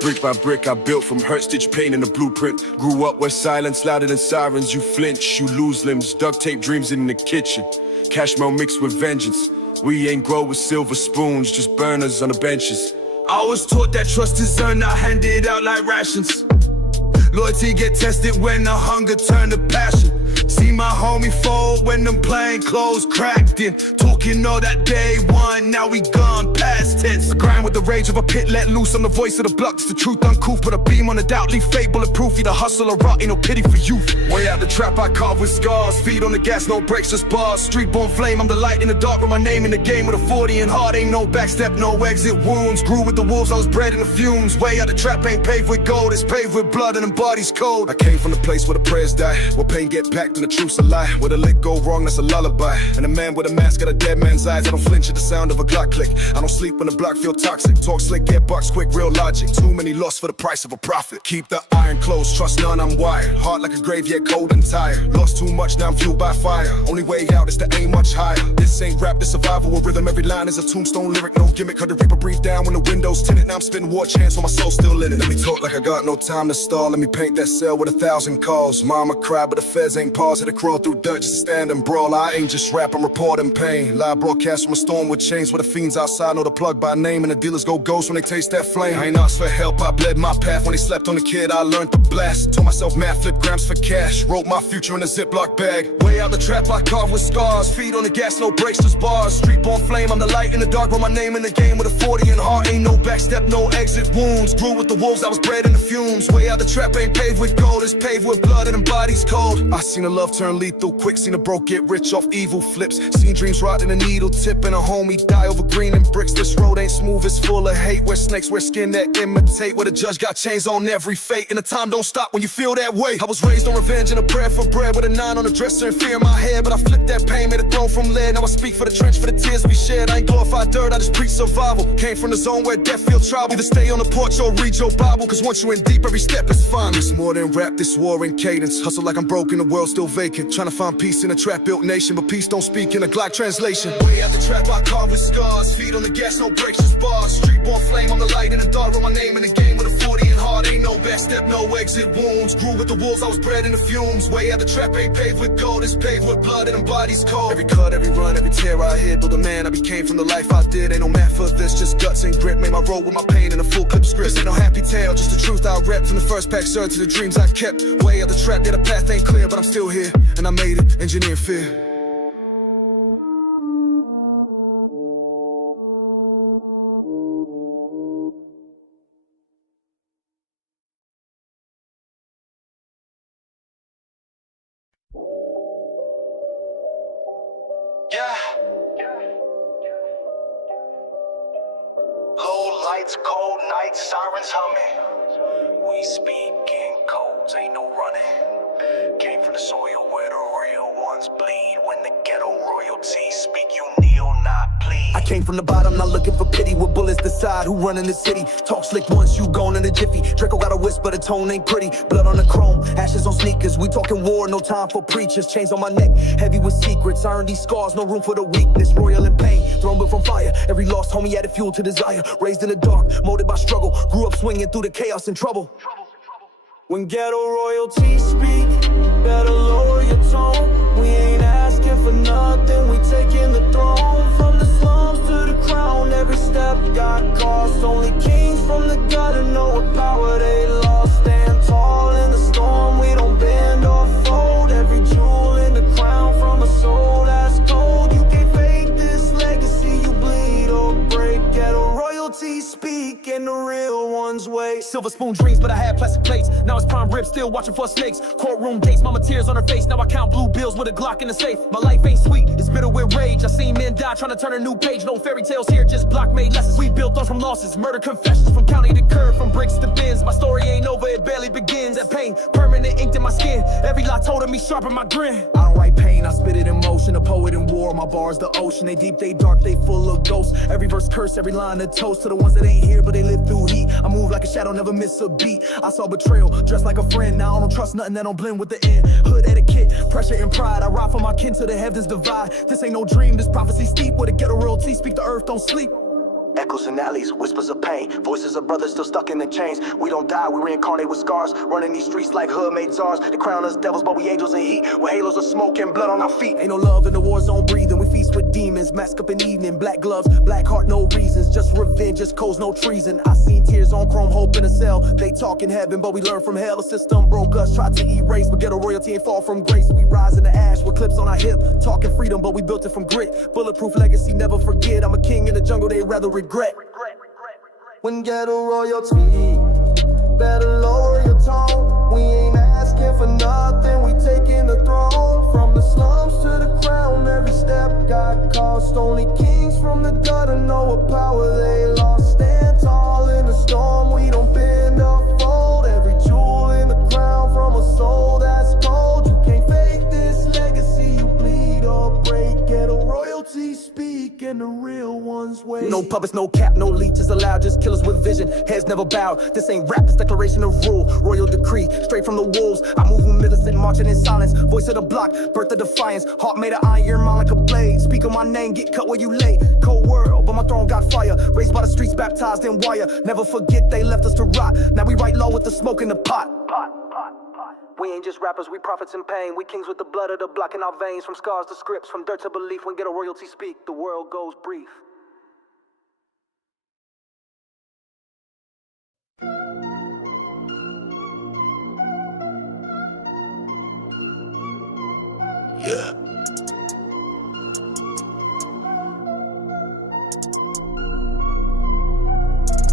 Brick by brick, I built from hurt, stitch pain in the blueprint. Grew up where silence louder than sirens. You flinch, you lose limbs, duct tape dreams in the kitchen. Cash mail mixed with vengeance. We ain't grow with silver spoons, just burners on the benches. I was taught that trust is earned, I hand it out like rations. Loyalty get tested when the hunger turn to passion. See my homie fold when them plain clothes cracked in. Talking all that day one, now we gone past tense. I grind with the rage of a pit let loose. I'm the voice of the block, it's the truth uncouth. Put a beam on the doubt, leave fate bulletproof. Either hustle or rot, ain't no pity for you. Way out the trap, I carve with scars. Feet on the gas, no brakes, just bars. Street born flame, I'm the light in the dark. With my name in the game with a 40 and heart. Ain't no backstep, no exit wounds. Grew with the wolves, I was bred in the fumes. Way out the trap, ain't paved with gold, it's paved with blood and them bodies cold. I came from the place where the prayers die, where pain get packed and the truth's a lie. Where the lick go wrong, that's a lullaby. And a man with a mask got a dead man's eyes. I don't flinch at the sound of a Glock click. I don't sleep when the block feel toxic. Talk slick, get bucks quick, real logic. Too many lost for the price of a profit. Keep the iron close, trust none, I'm wired. Heart like a grave, yet cold and tired. Lost too much, now I'm fueled by fire. Only way out is to aim much higher. This ain't rap, this survival with rhythm. Every line is a tombstone lyric, no gimmick. Heard the reaper breathe down when the windows tinted. Now I'm spitting war chants while my soul's still lit. Let me talk like I got no time to stall. Let me paint that cell with 1,000 calls. Mama cried, but the feds ain't paused. Had to crawl through dirt just to stand and brawl. I ain't just rap, I'm reporting pain. Live broadcast from a storm with chains. Where the fiends outside know the plug by name. And the dealers go ghost when they taste that flame. I ain't asked for help, I bled my path. When they slept on the kid, I learned to blast. Told myself math, flip grams for cash. Wrote my future in a Ziploc bag. Way out the trap, I carved with scars. Feet on the gas, no brakes, just bars. Street born flame, I'm the light in the dark. Wrote my name in the game with a 40 and heart. Ain't no backstep, no exit wounds. Grew with the wolves, I was bred in the fumes. Way out the trap, ain't paved with gold. It's paved with blood and them bodies cold. I seen a love turn lethal quick. Seen a broke get rich off evil flips. Seen dreams rot in a needle tip. And a homie die over green and bricks. This road ain't smooth, it's full of hate. Where snakes wear skin that imitate. Where the judge got chains on every fate. And the time don't stop when you feel that way. I was raised on revenge and a prayer for bread. With a 9 on the dresser and fear in my head. But I flipped that pain, made a throne from lead. Now I speak for the trench, for the tears we shared. I ain't glorified dirt, I just preach survival. Came from the zone where death feel tribal. Either stay on the porch or read your Bible. Cause once you in deep, every step is fine. It's more than rap, this war and cadence. Hustle like I'm broken, the world still vacant. Trying to find peace in a trap-built nation. But peace don't speak in a Glock translation. Way out the trap, I carve with scars. Feet on the gas, no brakes, just bars. Street born flame, I'm the light in the dark. Wrote my name in the game with a 40 and heart. Ain't no backstep, no exit wounds. Grew with the wolves, I was bred in the fumes. Way out the trap, ain't paved with gold. It's paved with blood and them bodies cold. Every cut, every run, every tear I hit. Build a man I became from the life I did. Ain't no math for this, just guts and grit. Made my road with my pain in a full clip script. This ain't no happy tale, just the truth I rep. From the first pack shirt to the dreams I kept. Way out the trap, yeah, the path ain't clear, but I'm still here. And I made it, engineer fear. Yeah. Low lights, cold nights, sirens humming. We speak in codes, ain't no running. Came from the soil where the real ones bleed. When the ghetto royalty speak, you kneel, not plead. I came from the bottom, not looking for pity. With bullets decide who run in the city. Talk slick once, you gone in a jiffy. Draco got a whisper, the tone ain't pretty. Blood on the chrome, ashes on sneakers. We talking war, no time for preachers. Chains on my neck, heavy with secrets. Iron these scars, no room for the weakness. Royal in pain, thrown but from fire. Every lost homie added fuel to desire. Raised in the dark, molded by struggle. Grew up swinging through the chaos and trouble. When ghetto royalty speak, better lower your tone. We ain't asking for nothing, we taking the throne. From the slums to the crown, every step got cost. Only kings from the gutter know what power they lost. Stand tall in the storm, we don't bend or fold. Every jewel in the crown from a soul that's cold. You can't fake this legacy, you bleed or break. Ghetto royalty speak in the real one's way. Silver spoon dreams, but I had plastic plates. Now it's prime rib, still watching for snakes. Courtroom dates, mama tears on her face. Now I count blue bills with a Glock in the safe. My life ain't sweet, it's bitter with rage. I seen men die trying to turn a new page. No fairy tales here, just block made lessons. We built on from losses, murder confessions. From county to curb, from bricks to bins. My story ain't over, it barely begins. That pain, permanent inked in my skin. Every lie told of me sharpen my grin. I don't write pain, I spit it in motion. A poet in war, my bars the ocean. They deep, they dark, they full of ghosts. Every verse curse, every line a toast to the ones that ain't here, but they live through heat. I move like a shadow, never miss a beat. I saw betrayal, dressed like a friend. Now I don't trust nothing that don't blend with the end. Hood etiquette, pressure and pride. I ride for my kin till the heavens divide. This ain't no dream, this prophecy steep. Where the ghetto royalty speak, the earth don't sleep. Echoes in alleys, whispers of pain. Voices of brothers still stuck in the chains. We don't die, we reincarnate with scars. Running these streets like hood-made czars. They crown us devils, but we angels in heat. With halos of smoke and blood on our feet. Ain't no love in the war zone breathing. We feast with demons, mask up in evening. Black gloves, black heart, no reasons. Just revenge, just codes, no treason. I seen tears on chrome, hope in a cell. They talk in heaven, but we learn from hell. The system broke us, tried to erase. But ghetto royalty ain't fall from grace. We rise in the ash with clips on our hip. Talking freedom, but we built it from grit. Bulletproof legacy, never forget. I'm a king in the jungle, they rather regret. When ghetto royalty, better lower your tone. We ain't asking for nothing, we taking the throne. From the slums to the crown, every step got cost. Only kings from the gutter know what power they lost. Stand tall in the storm, we don't bend or fold. Every jewel in the crown from a soul that's cold. You can't fake this and the real ones wait. No puppets, no cap, no leeches allowed, just killers with vision, heads never bowed. This ain't rap, it's declaration of rule, royal decree, straight from the wolves. I move with militant, marching in silence, voice of the block, birth of defiance, heart made of iron, mind like a blade. Speak on my name, get cut where you lay. Cold world, but my throne got fire, raised by the streets, baptized in wire. Never forget they left us to rot, now we write law with the smoke in the pot. We ain't just rappers, we prophets in pain. We kings with the blood of the block in our veins. From scars to scripts, from dirt to belief. When ghetto royalty speak, the world goes brief. Yeah.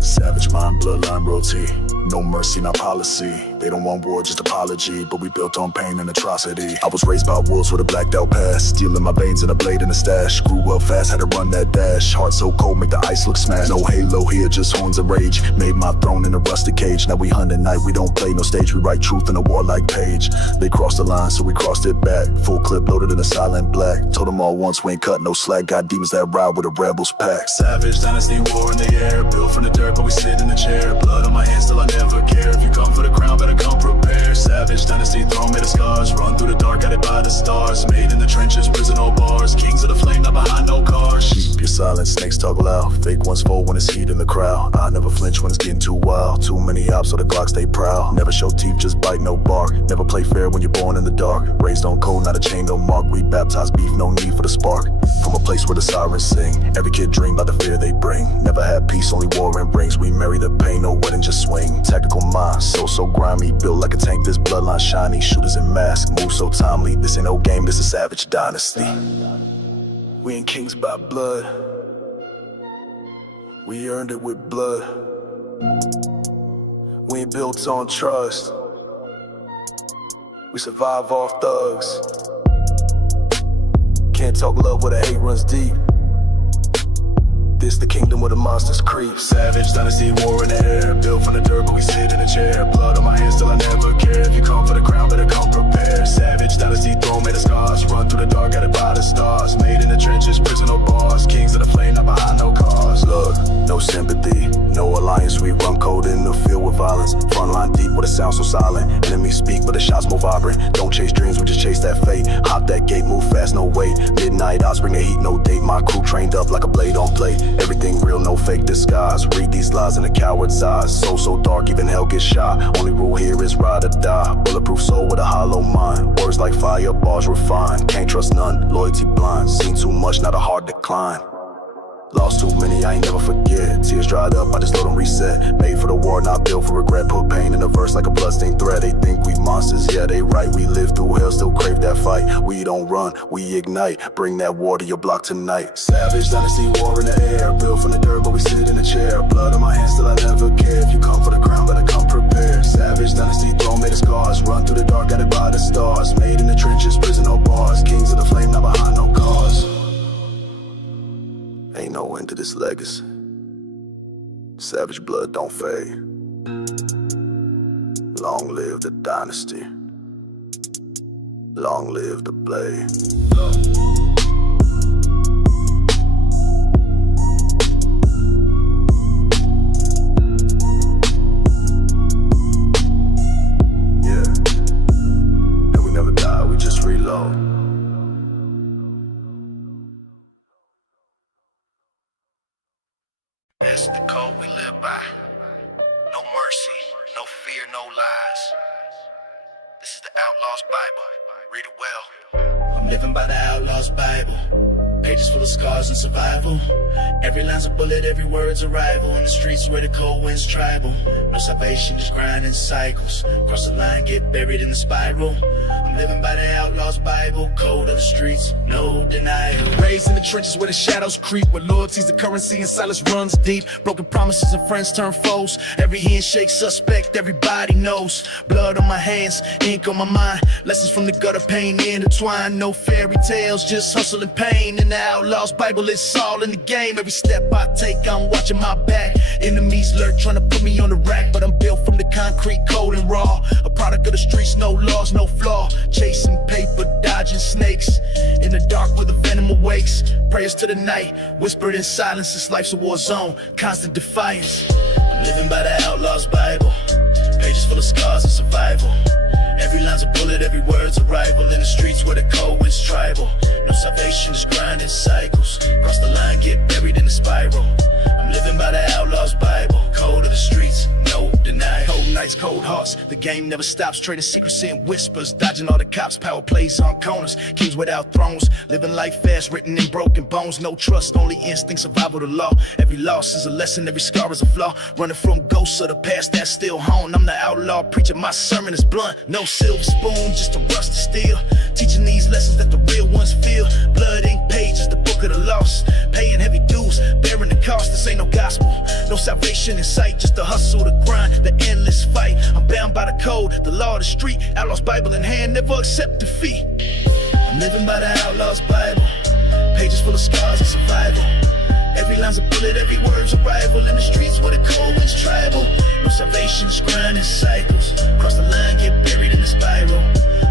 Savage mind, bloodline royalty. No mercy, not policy. They don't want war, just apology. But we built on pain and atrocity. I was raised by wolves with a blacked out past. Steel in my veins and a blade in a stash. Grew up fast, had to run that dash. Heart so cold, make the ice look smashed. No halo here, just horns of rage. Made my throne in a rusted cage. Now we hunt at night, we don't play no stage. We write truth in a warlike page. They crossed the line, so we crossed it back. Full clip loaded in a silent black. Told them all once, we ain't cut no slack. Got demons that ride with a rebels pack. Savage dynasty, war in the air. Built from the dirt, but we sit in the chair. Blood on my hands, still I never care. If you come for the crown, better come prepared. Savage dynasty, throne made of scars. Run through the dark, guided by the stars. Made in the trenches, prison or bars. Kings of the flame, not behind no cars. Keep your silence, snakes talk loud. Fake ones fold when it's heat in the crowd. I never flinch when it's getting too wild. Too many ops, so the Glock stay proud. Never show teeth, just bite, no bark. Never play fair when you're born in the dark. Raised on code, not a chain, no mark. We baptize beef, no need for the spark. From a place where the sirens sing. Every kid dream about the fear they bring. Never had peace, only war and rings. We marry the pain, no wedding, just swing. Tactical mind, so grimy. Built like a tank, this bloodline shiny. Shooters in masks, move so timely. This ain't no game, this a savage dynasty. We ain't kings by blood. We earned it with blood. We ain't built on trust. We survive off thugs. Can't talk love where the hate runs deep. This the kingdom where the monsters creep. Savage dynasty, war in the air. Built from the dirt, but we sit in a chair. Blood on my hands, still I never care. If you come for the crown, better come prepared. Savage dynasty, throne made of scars. Run through the dark, guided by the stars. Made in the trenches, prison or bars. Kings of the flame, not behind no cars. Look, no sympathy, no alliance. We run cold in the field with violence. Frontline deep with a sound so silent. Enemies speak, but the shots more vibrant. Don't chase dreams, we just chase that fate. Hop that gate, move fast, no wait. Midnight odds, bring the heat, no date. My crew trained up like a blade on plate. Everything real, no fake disguise. Read these lies in a coward's eyes. So dark, even hell gets shy. Only rule here is ride or die. Bulletproof soul with a hollow mind. Words like fire, bars refined. Can't trust none, loyalty blind. Seen too much, not a hard decline. Lost too many, I ain't never forget. Tears dried up, I just let them reset. Made for the war, not built for regret. Put pain in a verse like a bloodstained thread. They think we monsters, yeah they right. We live through hell, still crave that fight. We don't run, we ignite. Bring that war to your block tonight. Savage dynasty, war in the air. Built from the dirt, but we sit in a chair. Blood on my hands, still I never care. If you come for the crown, better come prepared. Savage dynasty, throne made of scars. Run through the dark, guided by the stars. Made in the trenches, prison or bars. Kings of the flame, not behind no cars. Ain't no end to this legacy. Savage blood don't fade. Long live the dynasty. Long live the blade. Yeah. And we never die, we just reload. That's the code we live by. No mercy, no fear, no lies. This is the Outlaw's Bible. Read it well. I'm living by the Outlaw's Bible. Pages full of scars and survival. Every line's a bullet, every word's a rival. In the streets where the cold winds tribal. No salvation, just grinding cycles. Cross the line, get buried in the spiral. I'm living by the Outlaw's Bible. Code of the streets, no denial. Raised in the trenches where the shadows creep, where loyalty's the currency and silence runs deep. Broken promises and friends turn foes. Every handshake suspect, everybody knows. Blood on my hands, ink on my mind. Lessons from the gutter, pain intertwined. No fairy tales, just hustle and pain. And the Outlaw's Bible, it's all in the game. Every step I take, I'm watching my back. Enemies lurk, trying to put me on the rack, but I'm built from the concrete, cold and raw. A product of the streets, no laws, no flaw. Chasing paper, dodging snakes. In the dark where the venom awakes. Prayers to the night, whispered in silence. This life's a war zone, constant defiance. I'm living by the Outlaw's Bible. Pages full of scars and survival. Every line's a bullet, every word's a rival. In the streets where the code is tribal. No salvation, just grinding cycles. Cross the line, get buried in the spiral. I'm living by the Outlaw's Bible. Code of the streets, no denial. Cold nights, cold hearts, the game never stops. Trading secrecy and whispers, dodging all the cops. Power plays on corners, kings without thrones. Living life fast, written in broken bones. No trust, only instinct, survival the law. Every loss is a lesson, every scar is a flaw. Running from ghosts of the past that still haunt. I'm the outlaw preacher, my sermon is blunt. No silver spoon, just a rusty steel. Teaching these lessons that the real ones feel. Blood ink pages, the book of the lost. Paying heavy dues, bearing the cost. This ain't no gospel, no salvation in sight. Just the hustle, the grind, the endless fight. I'm bound by the code, the law of the street. Outlaw's Bible in hand, never accept defeat. I'm living by the Outlaw's Bible. Pages full of scars and survival. Every line's a bullet, every word's a rival. In the streets where the code is tribal. No salvation, just grinding cycles. Cross the line, get buried in the spiral.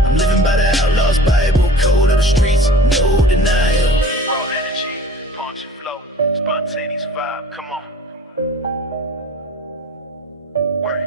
I'm living by the Outlaw's Bible. Code of the streets, no denial. Raw energy, punch and flow, spontaneous vibe, come on. Word.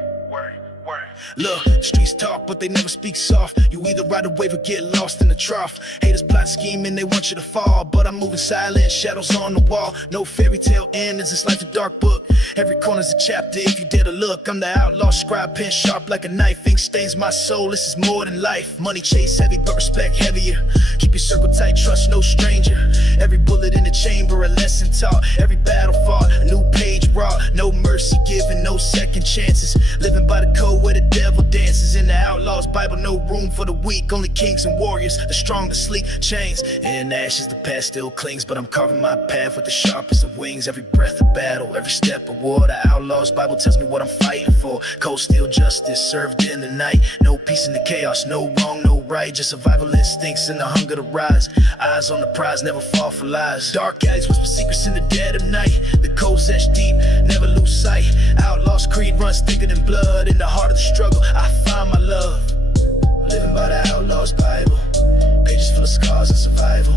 Look, the streets talk, but they never speak soft. You either ride a wave or get lost in the trough. Haters plot scheming, they want you to fall, but I'm moving silent, shadows on the wall. No fairy tale endings, it's like a dark book. Every corner's a chapter if you dare to look. I'm the outlaw scribe, pen sharp like a knife. Ink stains my soul, this is more than life. Money chase heavy, but respect heavier. Keep your circle tight, trust no stranger. Every bullet in the chamber, a lesson taught. Every battle fought, a new page brought. No mercy given, no second chances. Living by the code where the devil dances. In the Outlaw's Bible, no room for the weak. Only kings and warriors, the strong, the sleek. Chains and ashes, the past still clings, but I'm carving my path with the sharpest of wings. Every breath a battle, every step a war. The Outlaw's Bible tells me what I'm fighting for. Cold steel justice served in the night. No peace in the chaos, no wrong, no right. Just survival instincts and the hunger to rise. Eyes on the prize, never fall for lies. Dark alleys whisper secrets in the dead of night. The code's etched deep, never lose sight. Outlaw's creed runs thicker than blood. In the heart of the struggle, I find my love. Living by the Outlaw's Bible. Pages full of scars and survival.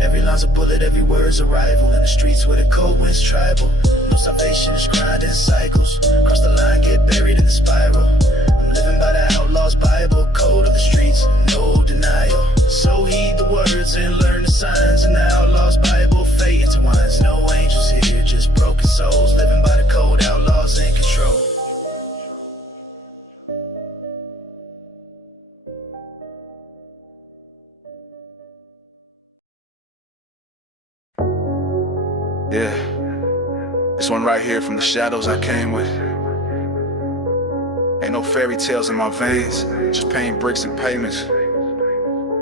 Every line's a bullet, every word's a rival. In the streets where the cold winds tribal. No salvation, just grinding cycles. Cross the line, get buried in the spiral. I'm living by the Outlaw's Bible. Code of the streets, no denial. So heed the words and learn the signs. In the Outlaw's Bible, fate intertwines. No angels here, just broken souls. Living by the code, outlaws in control. Yeah, this one right here from the shadows I came with. Ain't no fairy tales in my veins, just paint bricks and payments.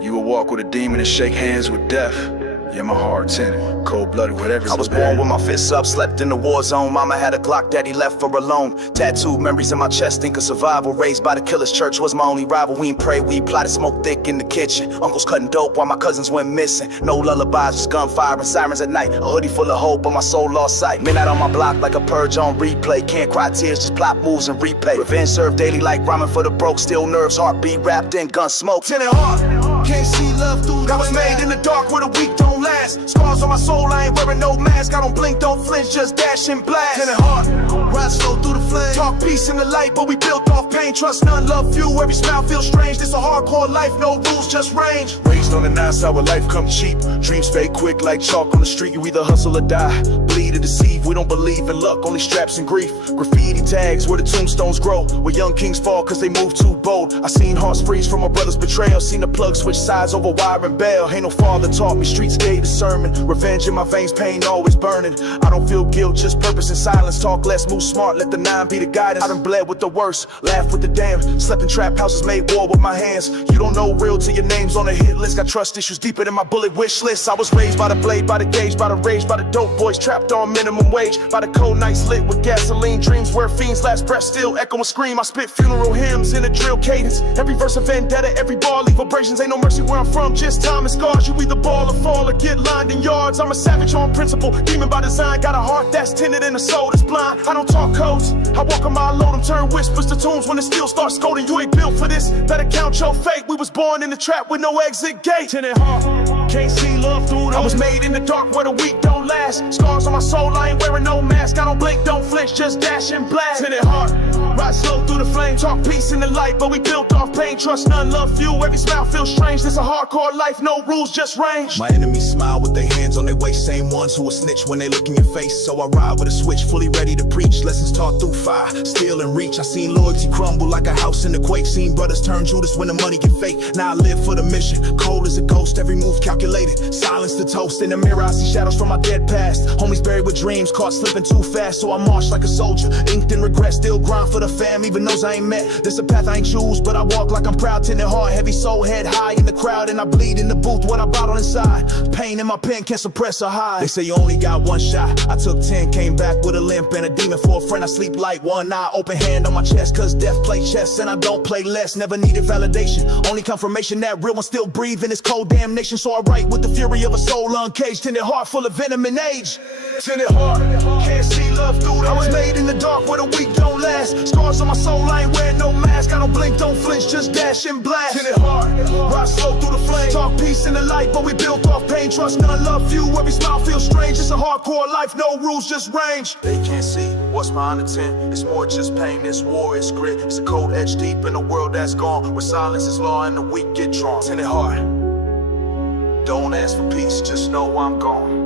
You will walk with a demon and shake hands with death. Yeah, my heart tinted, cold-blooded, whatever. I was born with my fists up, slept in the war zone. Mama had a Glock, daddy left for alone. Tattooed memories in my chest, think of survival. Raised by the killers, church was my only rival. We ain't pray, we plotted, smoke thick in the kitchen. Uncles cutting dope while my cousins went missing. No lullabies, just gunfire and sirens at night. A hoodie full of hope, but my soul lost sight. Midnight on my block like a purge on replay. Can't cry tears, just plot moves and replay. Revenge served daily like ramen for the broke. Still nerves, heartbeat wrapped in gun smoke. Tinted heart, can't see love through. I was made in the dark where the weak don't last. Scars on my soul, I ain't wearing no mask. I don't blink, don't flinch, just dash and blast. Tinted heart, ride slow through the flame. Talk peace in the light, but we built off pain. Trust none, love few, every smile feels strange. This a hardcore life, no rules, just range. Raised on the 9 side where life come cheap. Dreams fade quick like chalk on the street. You either hustle or die, bleed or deceive. We don't believe in luck, only straps and grief. Graffiti tags where the tombstones grow, where young kings fall cause they move too bold. I seen hearts freeze from my brother's betrayal. Seen the plug switch sides over wire and bail. Ain't no father taught me, streets gave the sermon. Revenge in my veins, pain always burning. I don't feel guilt, just purpose and silence. Talk less, move smart, let the 9 be the guidance. I done bled with the worst, laugh with the damn. Slept in trap houses, made war with my hands. You don't know real till your name's on the hit list. Got trust issues deeper than my bullet wish list. I was raised by the blade, by the gauge, by the rage, by the dope boys trapped on minimum wage. By the cold nights lit with gasoline, dreams where fiends last breath still echo and scream. I spit funeral hymns in a drill cadence. Every verse a vendetta, every bar leave vibrations. Ain't no mercy where I'm from, just time and scars. You either ball or fall or get lined in yards. I'm a savage on principle, demon by design. Got a heart that's tinted and a soul that's blind. I don't talk codes, I walk a mile low, them turn whispers to tunes when the steel starts scolding. You ain't built for this, better count your fate. We was born in the trap with no exit gate. Tinted heart, can't see love through them. I was made in the dark where the weak don't last. Scars on my soul, I ain't wearing no mask. I don't blink, don't flinch, just dash and blast. Tinted heart, ride slow through the flame. Talk peace in the light, but we built off pain. Trust none, love few, every smile feels strange. This a hardcore life, no rules, just range. My enemies smile with their hands on their waist. Same ones who will snitch when they look in your face. So I ride with a switch, fully ready to preach. Lessons taught through fire, steel and reach. I seen loyalty crumble like a house in the quake. Seen brothers turn Judas when the money get fake. Now I live for the mission, cold as a ghost. Every move calculated, silence the toast. In the mirror I see shadows from my dead past. Homies buried with dreams, caught slipping too fast. So I march like a soldier, inked in regret. Still grind for the fam, even those I ain't met. This a path I ain't choose, but I walk like I'm proud. Tending hard, heavy soul, head high in the crowd. And I bleed in the booth what I bottle inside. Pain in my pen can't suppress or hide. They say you only got one shot, I took 10, came back with a limp and a demon. For a friend I sleep light, one eye open, hand on my chest. Cause death play chess and I don't play less. Never needed validation, only confirmation that real one still breathe in this cold damnation. So I write with the fury of a soul uncaged. Tended heart full of venom and age. Tended heart, can't see love through them. I was made in the dark where the weak don't last. Scars on my soul, I ain't wearing no mask. I don't blink, don't flinch, just dash and blast. Tended heart, ride slow through the flame. Talk peace in the light, but we built off pain. Trust none, love few, every smile feels strange. It's a hardcore life, no rules, just range. They can't see what's behind the tent. It's more just pain, this war is grit. It's a cold edge deep in a world that's gone, where silence is law and the weak get drawn. Tended heart, don't ask for peace, just know I'm gone.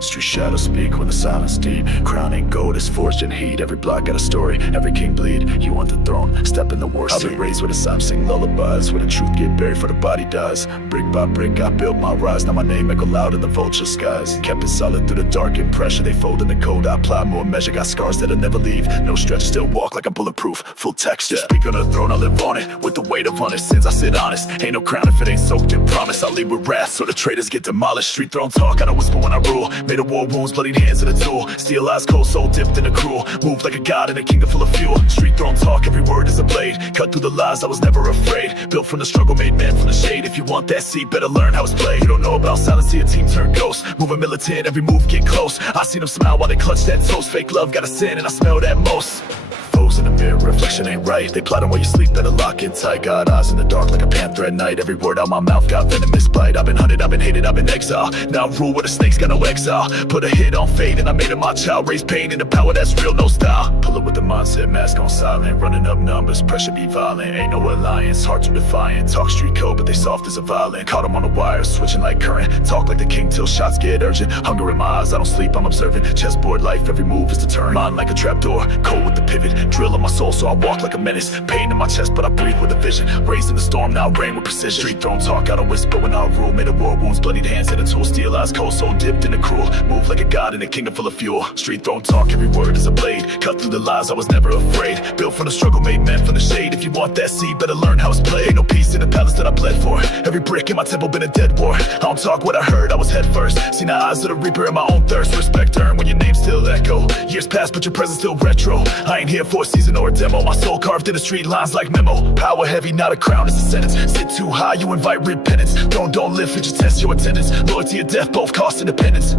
Street shadows speak when the silence deep. Crown ain't gold, it's forged in heat. Every block got a story, every king bleed. You want the throne, step in the war scene. I've been raised with a sign, sing lullabies. Where the truth get buried for the body dies. Brick by brick I built my rise. Now my name echo loud in the vulture skies. Kept it solid through the dark and pressure. They fold in the cold, I apply more measure. Got scars that'll never leave. No stretch, still walk like I'm bulletproof. Full texture, speak on the throne, I live on it. With the weight of honest sins I sit honest. Ain't no crown if it ain't soaked in promise. I lead with wrath so the traitors get demolished. Street throne talk, I don't whisper when I rule. Made of war wounds, bloodied hands of the tool. Steel eyes cold, soul dipped in a cruel. Move like a god in a kingdom full of fuel. Street throne talk, every word is a blade. Cut through the lies, I was never afraid. Built from the struggle, made man from the shade. If you want that seat, better learn how it's played. You don't know about silence, see a team turn ghost. Moving militant, every move get close. I seen them smile while they clutch that toast. Fake love got a sin and I smell that most. Foes in the mirror, reflection ain't right. They plotting while you sleep, better lock in tight. Got eyes in the dark like a panther at night. Every word out my mouth got venomous bite. I've been hunted, I've been hated, I've been exiled. Now I rule where the snakes got no exile. Put a hit on fate and I made it my child. Raise pain in the power that's real, no style. Pull up with the mindset, mask on silent. Running up numbers, pressure be violent. Ain't no alliance, heart too defiant. Talk street code, but they soft as a violin. Caught them on the wire, switching like current. Talk like the king till shots get urgent. Hunger in my eyes, I don't sleep, I'm observant. Chessboard life, every move is deterrent. Mind like a trapdoor, cold with the pivot. Drill in my soul, so I walk like a menace. Pain in my chest, but I breathe with a vision. Raised in the storm, now I reign with precision. Street throne talk, I don't whisper when I rule. Made of war wounds, bloodied hands and a tool. Steel eyes cold, soul dipped in a cruel. Move like a god in a kingdom full of fuel. Street throne talk, every word is a blade. Cut through the lies, I was never afraid. Built from the struggle, made men from the shade. If you want that seed, better learn how it's played. Ain't no peace in the palace that I bled for. Every brick in my temple been a dead war. I don't talk what I heard, I was head first. Seen the eyes of the reaper in my own thirst. Respect earned when your name still echo. Years pass, but your presence still retro. I ain't here for a season or a demo. My soul carved in the street lines like memo. Power heavy, not a crown, it's a sentence. Sit too high, you invite repentance. Don't live, it just test your attendance. Loyalty or death, both cost independence.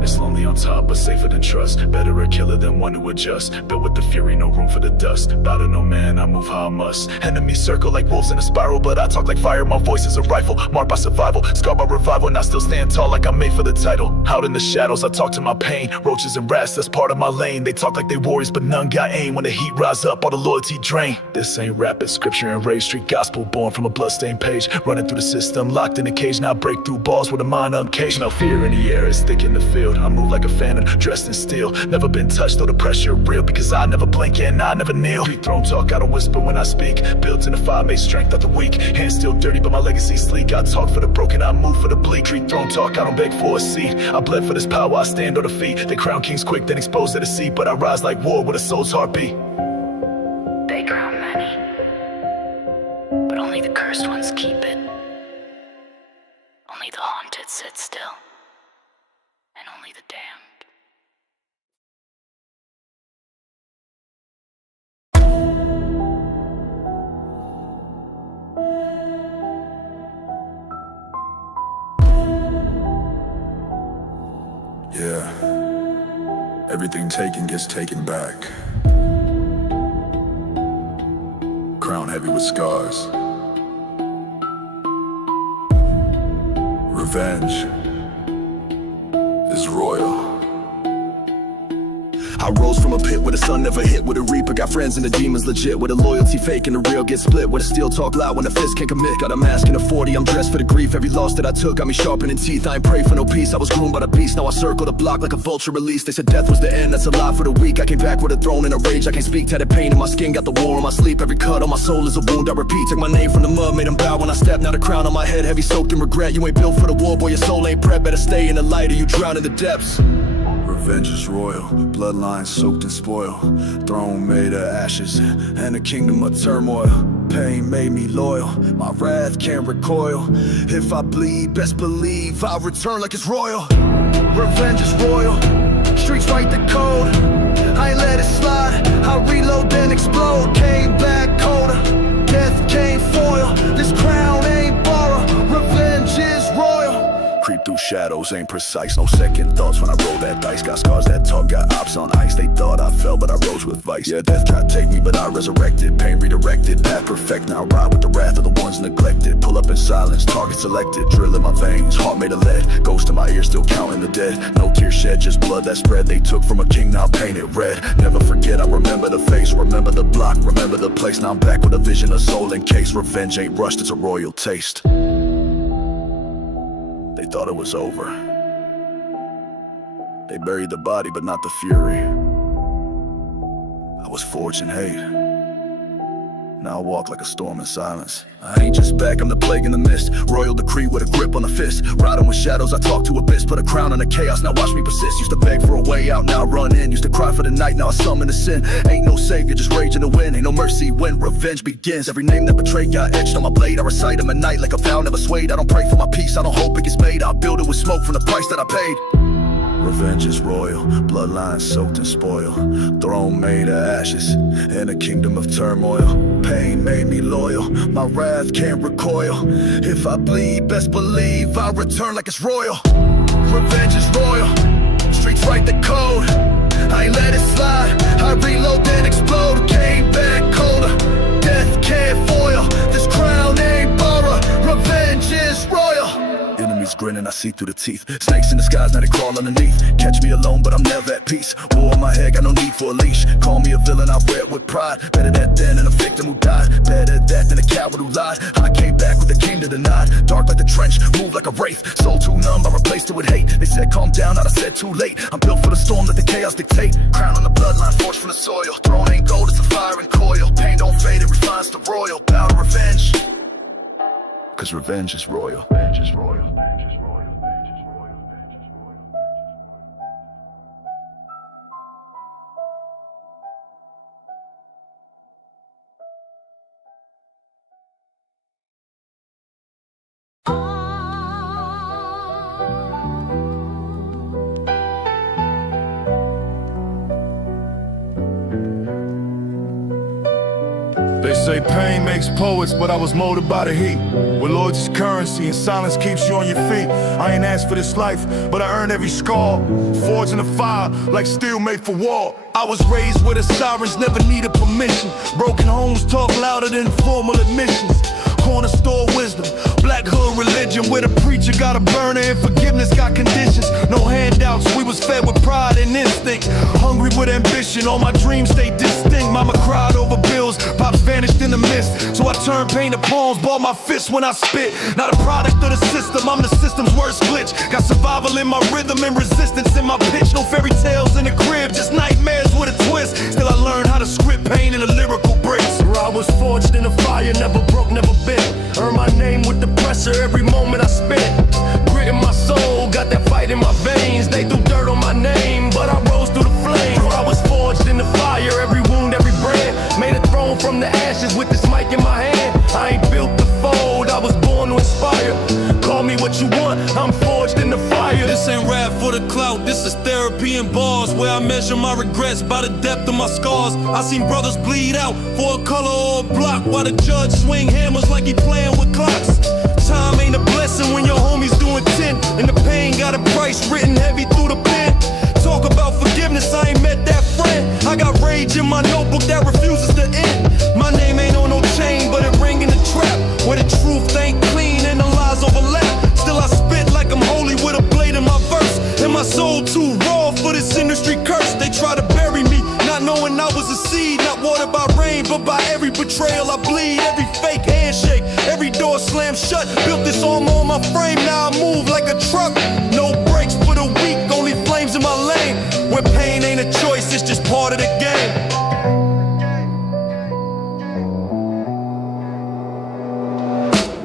It's lonely on top, but safer than trust. Better a killer than one who adjusts. Built with the fury, no room for the dust. Bow to no man, I move how I must. Enemies circle like wolves in a spiral, but I talk like fire, my voice is a rifle. Marked by survival, scarred by revival, and I still stand tall like I'm made for the title. Out in the shadows, I talk to my pain. Roaches and rats, that's part of my lane. They talk like they warriors, but none got aim. When the heat rise up, all the loyalty drain. This ain't rap, it's scripture and rage. Street gospel born from a bloodstained page. Running through the system, locked in a cage. Now I break through balls with a mind uncaged. Smell fear in the air, it's thick in the field. I'm moving like a phantom, dressed in steel. Never been touched, though the pressure real, because I never blink and I never kneel. Street throne talk, I don't whisper when I speak. Built in the fire, made strength of the weak. Hands still dirty, but my legacy sleek. I talk for the broken, I move for the bleak. Street throne talk, I don't beg for a seat. I bled for this power, I stand on the feet. They crown kings quick, then expose to the sea. But I rise like war with a soul's heartbeat. They crown many, but only the cursed ones keep it. Only the haunted sit still, and only the damned. Yeah, everything taken gets taken back. Crown heavy with scars. Revenge is royal. I rose from a pit where the sun never hit, where the reaper got friends and the demons legit, where the loyalty fake and the real get split, where the steel talk loud when the fist can't commit. Got a mask and a 40, I'm dressed for the grief. Every loss that I took got me sharpening teeth. I ain't pray for no peace, I was groomed by the beast. Now I circle the block like a vulture release. They said death was the end, that's a lie for the weak. I came back with a throne and a rage, I can't speak. Tatted pain in my skin, got the war on my sleep. Every cut on my soul is a wound, I repeat. Took my name from the mud, made them bow when I step. Now the crown on my head, heavy soaked in regret. You ain't built for the war, boy, your soul ain't prepped. Better stay in the light or you drown in the depths. Revenge is royal, bloodline soaked in spoil. Throne made of ashes, and a kingdom of turmoil. Pain made me loyal, my wrath can't recoil. If I bleed, best believe I'll return like it's royal. Revenge is royal, streets write the code. I ain't let it slide, I reload then explode. Came back colder, death came foil. This crown ain't borrowed, revenge is royal. Creep through shadows, ain't precise, no second thoughts when I roll that dice. Got scars that talk, got ops on ice. They thought I fell, but I rose with vice. Yeah, death tried to take me, but I resurrected. Pain redirected, path perfect. Now I ride with the wrath of the ones neglected. Pull up in silence, target selected. Drill in my veins, heart made of lead. Ghost in my ear, still counting the dead. No tears shed, just blood that spread. They took from a king, now painted red. Never forget, I remember the face. Remember the block, remember the place. Now I'm back with a vision, a soul in case. Revenge ain't rushed, it's a royal taste. They thought it was over. They buried the body, but not the fury. I was forged in hate. Now I walk like a storm in silence. I ain't just back, I'm the plague in the mist. Royal decree with a grip on the fist. Riding with shadows, I talk to abyss. Put a crown on the chaos, now watch me persist. Used to beg for a way out, now I run in. Used to cry for the night, now I summon the sin. Ain't no savior, just rage in the wind. Ain't no mercy when revenge begins. Every name that betrayed got etched on my blade. I recite them at night like a vow never swayed. I don't pray for my peace, I don't hope it gets made. I build it with smoke from the price that I paid. Revenge is royal, bloodline soaked in spoil. Throne made of ashes, in a kingdom of turmoil. Pain made me loyal, my wrath can't recoil. If I bleed, best believe I'll return like it's royal. Revenge is royal, streets write the code. I ain't let it slide, I reload then explode. Came back colder, death can't foil. This crown ain't borrowed, revenge is royal. Enemies grinning, I see through the teeth. Snakes in the skies, now they crawl underneath. Catch me alone, but I'm never at peace. War on my head, got no need for a leash. Call me a villain, I wear it with pride. Better that than a victim who died. Better that than a coward who lied. I came back with the king to deny. Dark like the trench, move like a wraith. Soul too numb, I replaced it with hate. They said calm down, I said too late. I'm built for the storm, let the chaos dictate. Crown on the bloodline, forged from the soil. Throne ain't gold, it's a fire and coil. Pain don't fade, it refines to royal. Bow to revenge, cause revenge is royal. Revenge is royal. They say pain makes poets, but I was molded by the heat. Where loyalty's currency and silence keeps you on your feet. I ain't asked for this life, but I earned every scar. Forged in the fire, like steel made for war. I was raised where the sirens never needed permission. Broken homes talk louder than formal admissions. corner store wisdom. Black hood religion where the preacher got a burner and forgiveness got conditions. No handouts, we was fed with pride and instinct. Hungry with ambition, all my dreams stay distinct. Mama cried over bills, pops vanished in the mist. So I turned pain to palms, bought my fists when I spit. Not a product of the system, I'm the system's worst glitch. Got survival in my rhythm and resistance in my pitch. No fairy tales in the crib, just nightmares with a twist. Still I learned how to script pain in a lyrical bricks. Where I was forged in the fire, never broke, never bent. Earn my name with the pressure every moment I spent. Grit in my soul, got that fight in my veins. They threw dirt on my name, but I rose through the flames. Where I was forged in the fire, every wound, every brand. Made a throne from the ashes with this mic in my hand. I ain't built to fold, I was born to inspire. Call me what you want, I'm forged in the fire. This ain't rap for the clout, this is therapy in bars. Where I measure my regrets by the depth of my scars. I seen brothers bleed out for a color or a block, while the judge swing hammers like he playing with clocks. Time ain't a blessing when your homies doing 10, and the pain got a price written heavy through the pen. Talk about forgiveness, I ain't met that friend. I got rage in my notebook that refuses to end. My name ain't on no chain, but it ring in the trap, where the truth ain't clean and the lies overlap. Still I spit like I'm holy with a blade in my verse, and my soul too raw for this industry curse. They try to bury me, not knowing I was a seed, not watered by rain, but by every betrayal I bleed. Every fake handshake, every door slammed shut. Built this armor on my frame, now I move like a truck. No brakes for the weak, only flames in my lane. Where pain ain't a choice, it's just part of the game.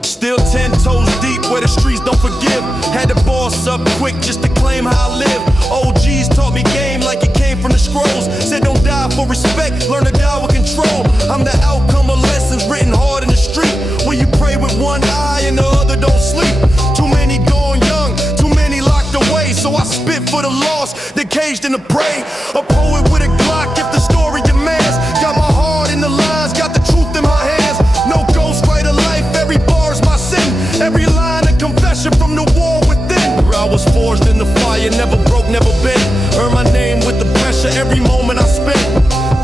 Still 10 toes deep where the streets don't forgive. Had to boss up quick just to claim how I live. OGs taught me game like it came from the scrolls. Said don't die for respect, learn to die with control. I'm the outcome of lessons written hard in the street, where you pray with one eye and the other don't sleep. Too many going young, too many locked away. So I spit for the lost, they caged in the prey. A poet with a Glock if the story demands. Got my heart in the lines, got the truth in my hands. No ghostwriter life, every bar's my sin. Every line a confession from the war within. Where I was forged in the fire, never broke, never bent. Earn my name with the pressure every moment I spent.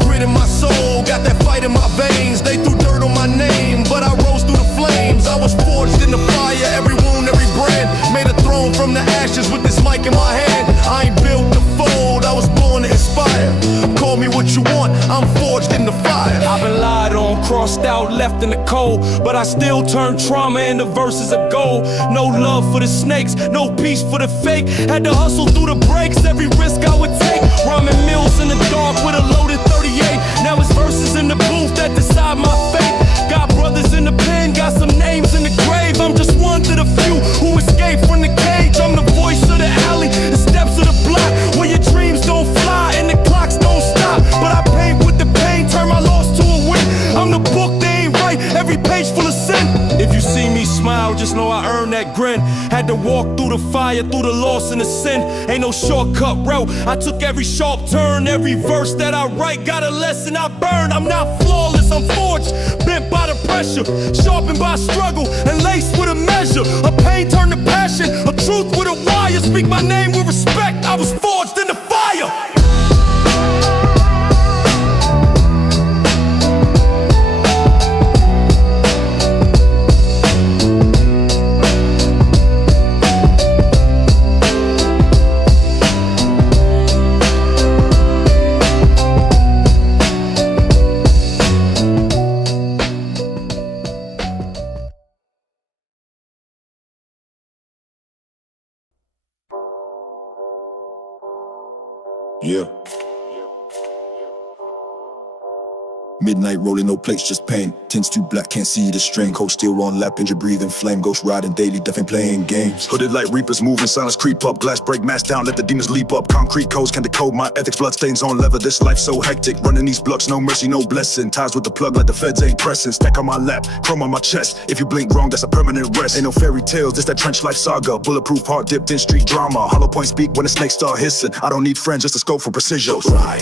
Grit in my soul, got that fight in my veins. They threw dirt on my name, but I rose through the flames. I was forged in the fire, every wound, every brand. Made a throne from the ashes with this mic in my hand. I ain't built to fold, I was born to inspire. Call me what you want, I'm forged in the fire. I've been lied on, crossed out, left in the cold, but I still turn trauma into verses of gold. No love for the snakes, no peace for the fake. Had to hustle through the breaks, every risk I would take. Rhyming mills in the dark with a loaded 38. Now it's verses in the booth that decide my fate. Got brothers in the pen, got some names in the grave. I'm just one to the few who escaped from the cage. I'm the voice of the alley, the steps of the block, where your dreams don't fly and the clocks don't stop. But I paint with the pain, turn my loss to a win. I'm the book, they ain't right, every page full of sin. If you see me smile, just know I earned that grin. Had to walk through the fire, through the loss and the sin. Ain't no shortcut route, I took every sharp turn. Every verse that I write got a lesson I burn. I'm not flawless, I'm forged, bent by the pressure, sharpened by struggle and laced with a measure. A pain turned to passion, a truth with a wire. Speak my name with respect, I was forged in the fire. Yeah. Midnight rolling, no plates, just pain. Tints too black, can't see the strain. Cold steel on lap, engine breathing flame. Ghost riding daily, death ain't playing games. Hooded like reapers, moving silence, creep up. Glass break, mask down, let the demons leap up. Concrete codes can decode my ethics. Blood stains on leather, this life so hectic. Running these blocks, no mercy, no blessing. Ties with the plug like the feds ain't pressing. Stack on my lap, chrome on my chest. If you blink wrong, that's a permanent rest. Ain't no fairy tales, this that trench life saga. Bulletproof heart dipped in street drama. Hollow point speak when the snakes start hissing. I don't need friends, just a scope for precision.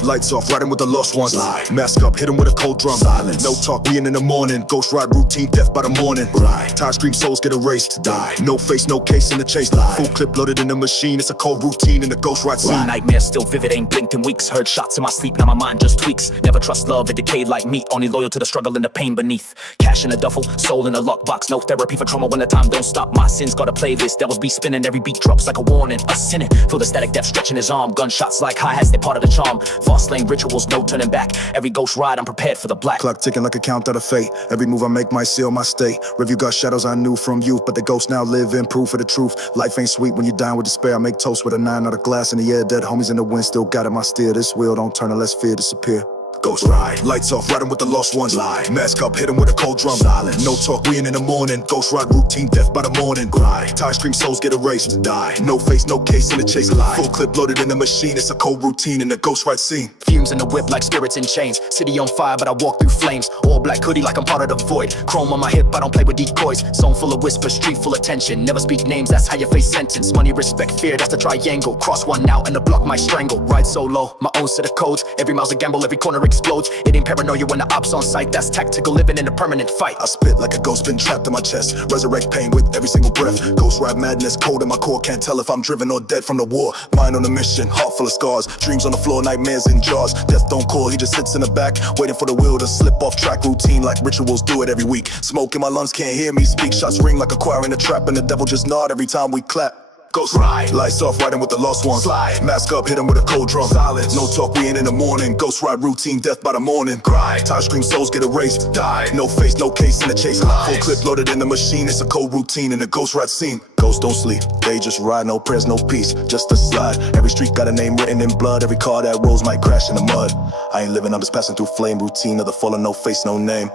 Lights off, riding with the lost ones. Mask up, hit 'em with a cold cold drum. Silence, no talk, we in the morning. Ghost ride routine, death by the morning. Right, tie scream, souls get erased. Die, no face, no case in the chase. Lie. Full clip loaded in the machine, it's a cold routine in the ghost ride scene. Nightmares still vivid, ain't blinked in weeks. Heard shots in my sleep, now my mind just tweaks. Never trust love, it decayed like meat. Only loyal to the struggle and the pain beneath. Cash in a duffel, soul in a lockbox. No therapy for trauma when the time don't stop. My sins got a playlist, devils be spinning. Every beat drops like a warning, a sinning. Feel the static depth stretching his arm. Gunshots like hi-hats, they're part of the charm. Fast lane rituals, no turning back. Every ghost ride, I'm prepared for the black. Clock ticking like a count out of fate. Every move I make might seal my state. Review got shadows I knew from youth, but the ghosts now live in proof of the truth. Life ain't sweet when you're dying with despair. I make toast with a 9 out of glass in the air. Dead homies in the wind, still got it my steer. This wheel don't turn unless fear disappear. Ghost ride, lights off, riding with the lost ones. Lie, mask up, hit 'em with a cold drum. Silence, no talk, we in the morning. Ghost ride routine, death by the morning. Grind, tie scream, souls get erased. Die, no face, no case in the chase. Lie, full clip loaded in the machine. It's a cold routine in the ghost ride scene. Fumes in the whip like spirits in chains. City on fire, but I walk through flames. All black hoodie like I'm part of the void. Chrome on my hip, I don't play with decoys. Zone full of whispers, street full of tension. Never speak names, that's how you face sentence. Money, respect, fear, that's the triangle. Cross one out and the block might strangle. Ride solo, my own set of codes. Every mile's a gamble, every corner explodes. It ain't paranoia when the ops on sight. That's tactical living in a permanent fight. I spit like a ghost been trapped in my chest. Resurrect pain with every single breath. Ghost ride madness, cold in my core. Can't tell if I'm driven or dead from the war. Mind on a mission, heart full of scars. Dreams on the floor, nightmares in jars. Death don't call, he just sits in the back, waiting for the wheel to slip off track. Routine like rituals, do it every week. Smoke in my lungs, can't hear me speak. Shots ring like a choir in a trap, and the devil just nod every time we clap. Ghost ride, lights off, riding with the lost ones. Slide, mask up, hit 'em with a cold drum. Silence, no talk, we in the morning. Ghost ride routine, death by the morning. Grind, tie scream, souls get erased. Die, no face, no case in the chase. Full clip loaded in the machine, it's a cold routine in the ghost ride scene. Ghosts don't sleep, they just ride, no prayers, no peace, just a slide. Every street got a name written in blood, every car that rolls might crash in the mud. I ain't living, I'm just passing through flame. Routine of the fallen, no face, no name.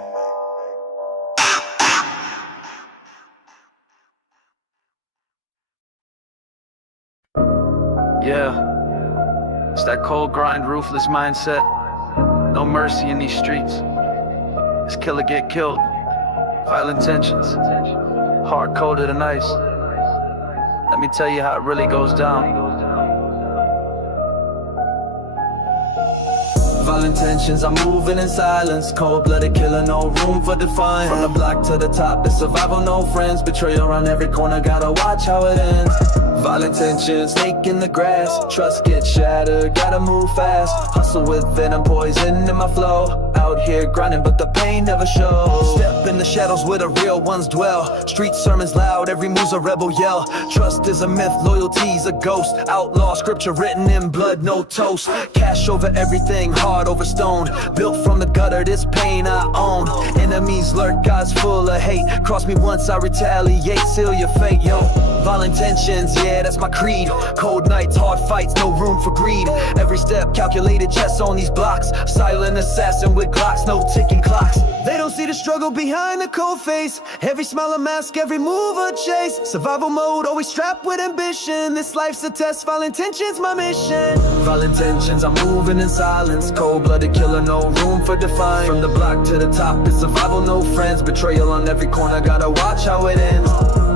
Yeah, it's that cold grind, ruthless mindset. No mercy in these streets. This killer get killed. Violent intentions. Hard-coded and ice. Let me tell you how it really goes down. Violent tensions, I'm moving in silence. Cold-blooded killer, no room for defiance. From the block to the top, it's survival, no friends. Betrayal around every corner, gotta watch how it ends. Violent tension, snake in the grass. Trust gets shattered, gotta move fast. Hustle with venom, poison in my flow. Out here grinding, but the pain never shows. Step in the shadows where the real ones dwell. Street sermons loud, every move's a rebel yell. Trust is a myth, loyalty's a ghost. Outlaw scripture written in blood, no toast. Cash over everything, hard over stone. Built from the gutter, this pain I own. Enemies lurk, eyes full of hate. Cross me once, I retaliate, seal your fate, yo. Violent tensions, yeah, that's my creed. Cold nights, hard fights, no room for greed. Every step calculated, chess on these blocks. Silent assassin with Glocks, no ticking clocks. They don't see the struggle behind the cold face. Every smile a mask, every move a chase. Survival mode, always strapped with ambition. This life's a test, violent tensions my mission. Violent tensions, I'm moving in silence. Cold-blooded killer, no room for defiance. From the block to the top, it's survival, no friends. Betrayal on every corner, gotta watch how it ends.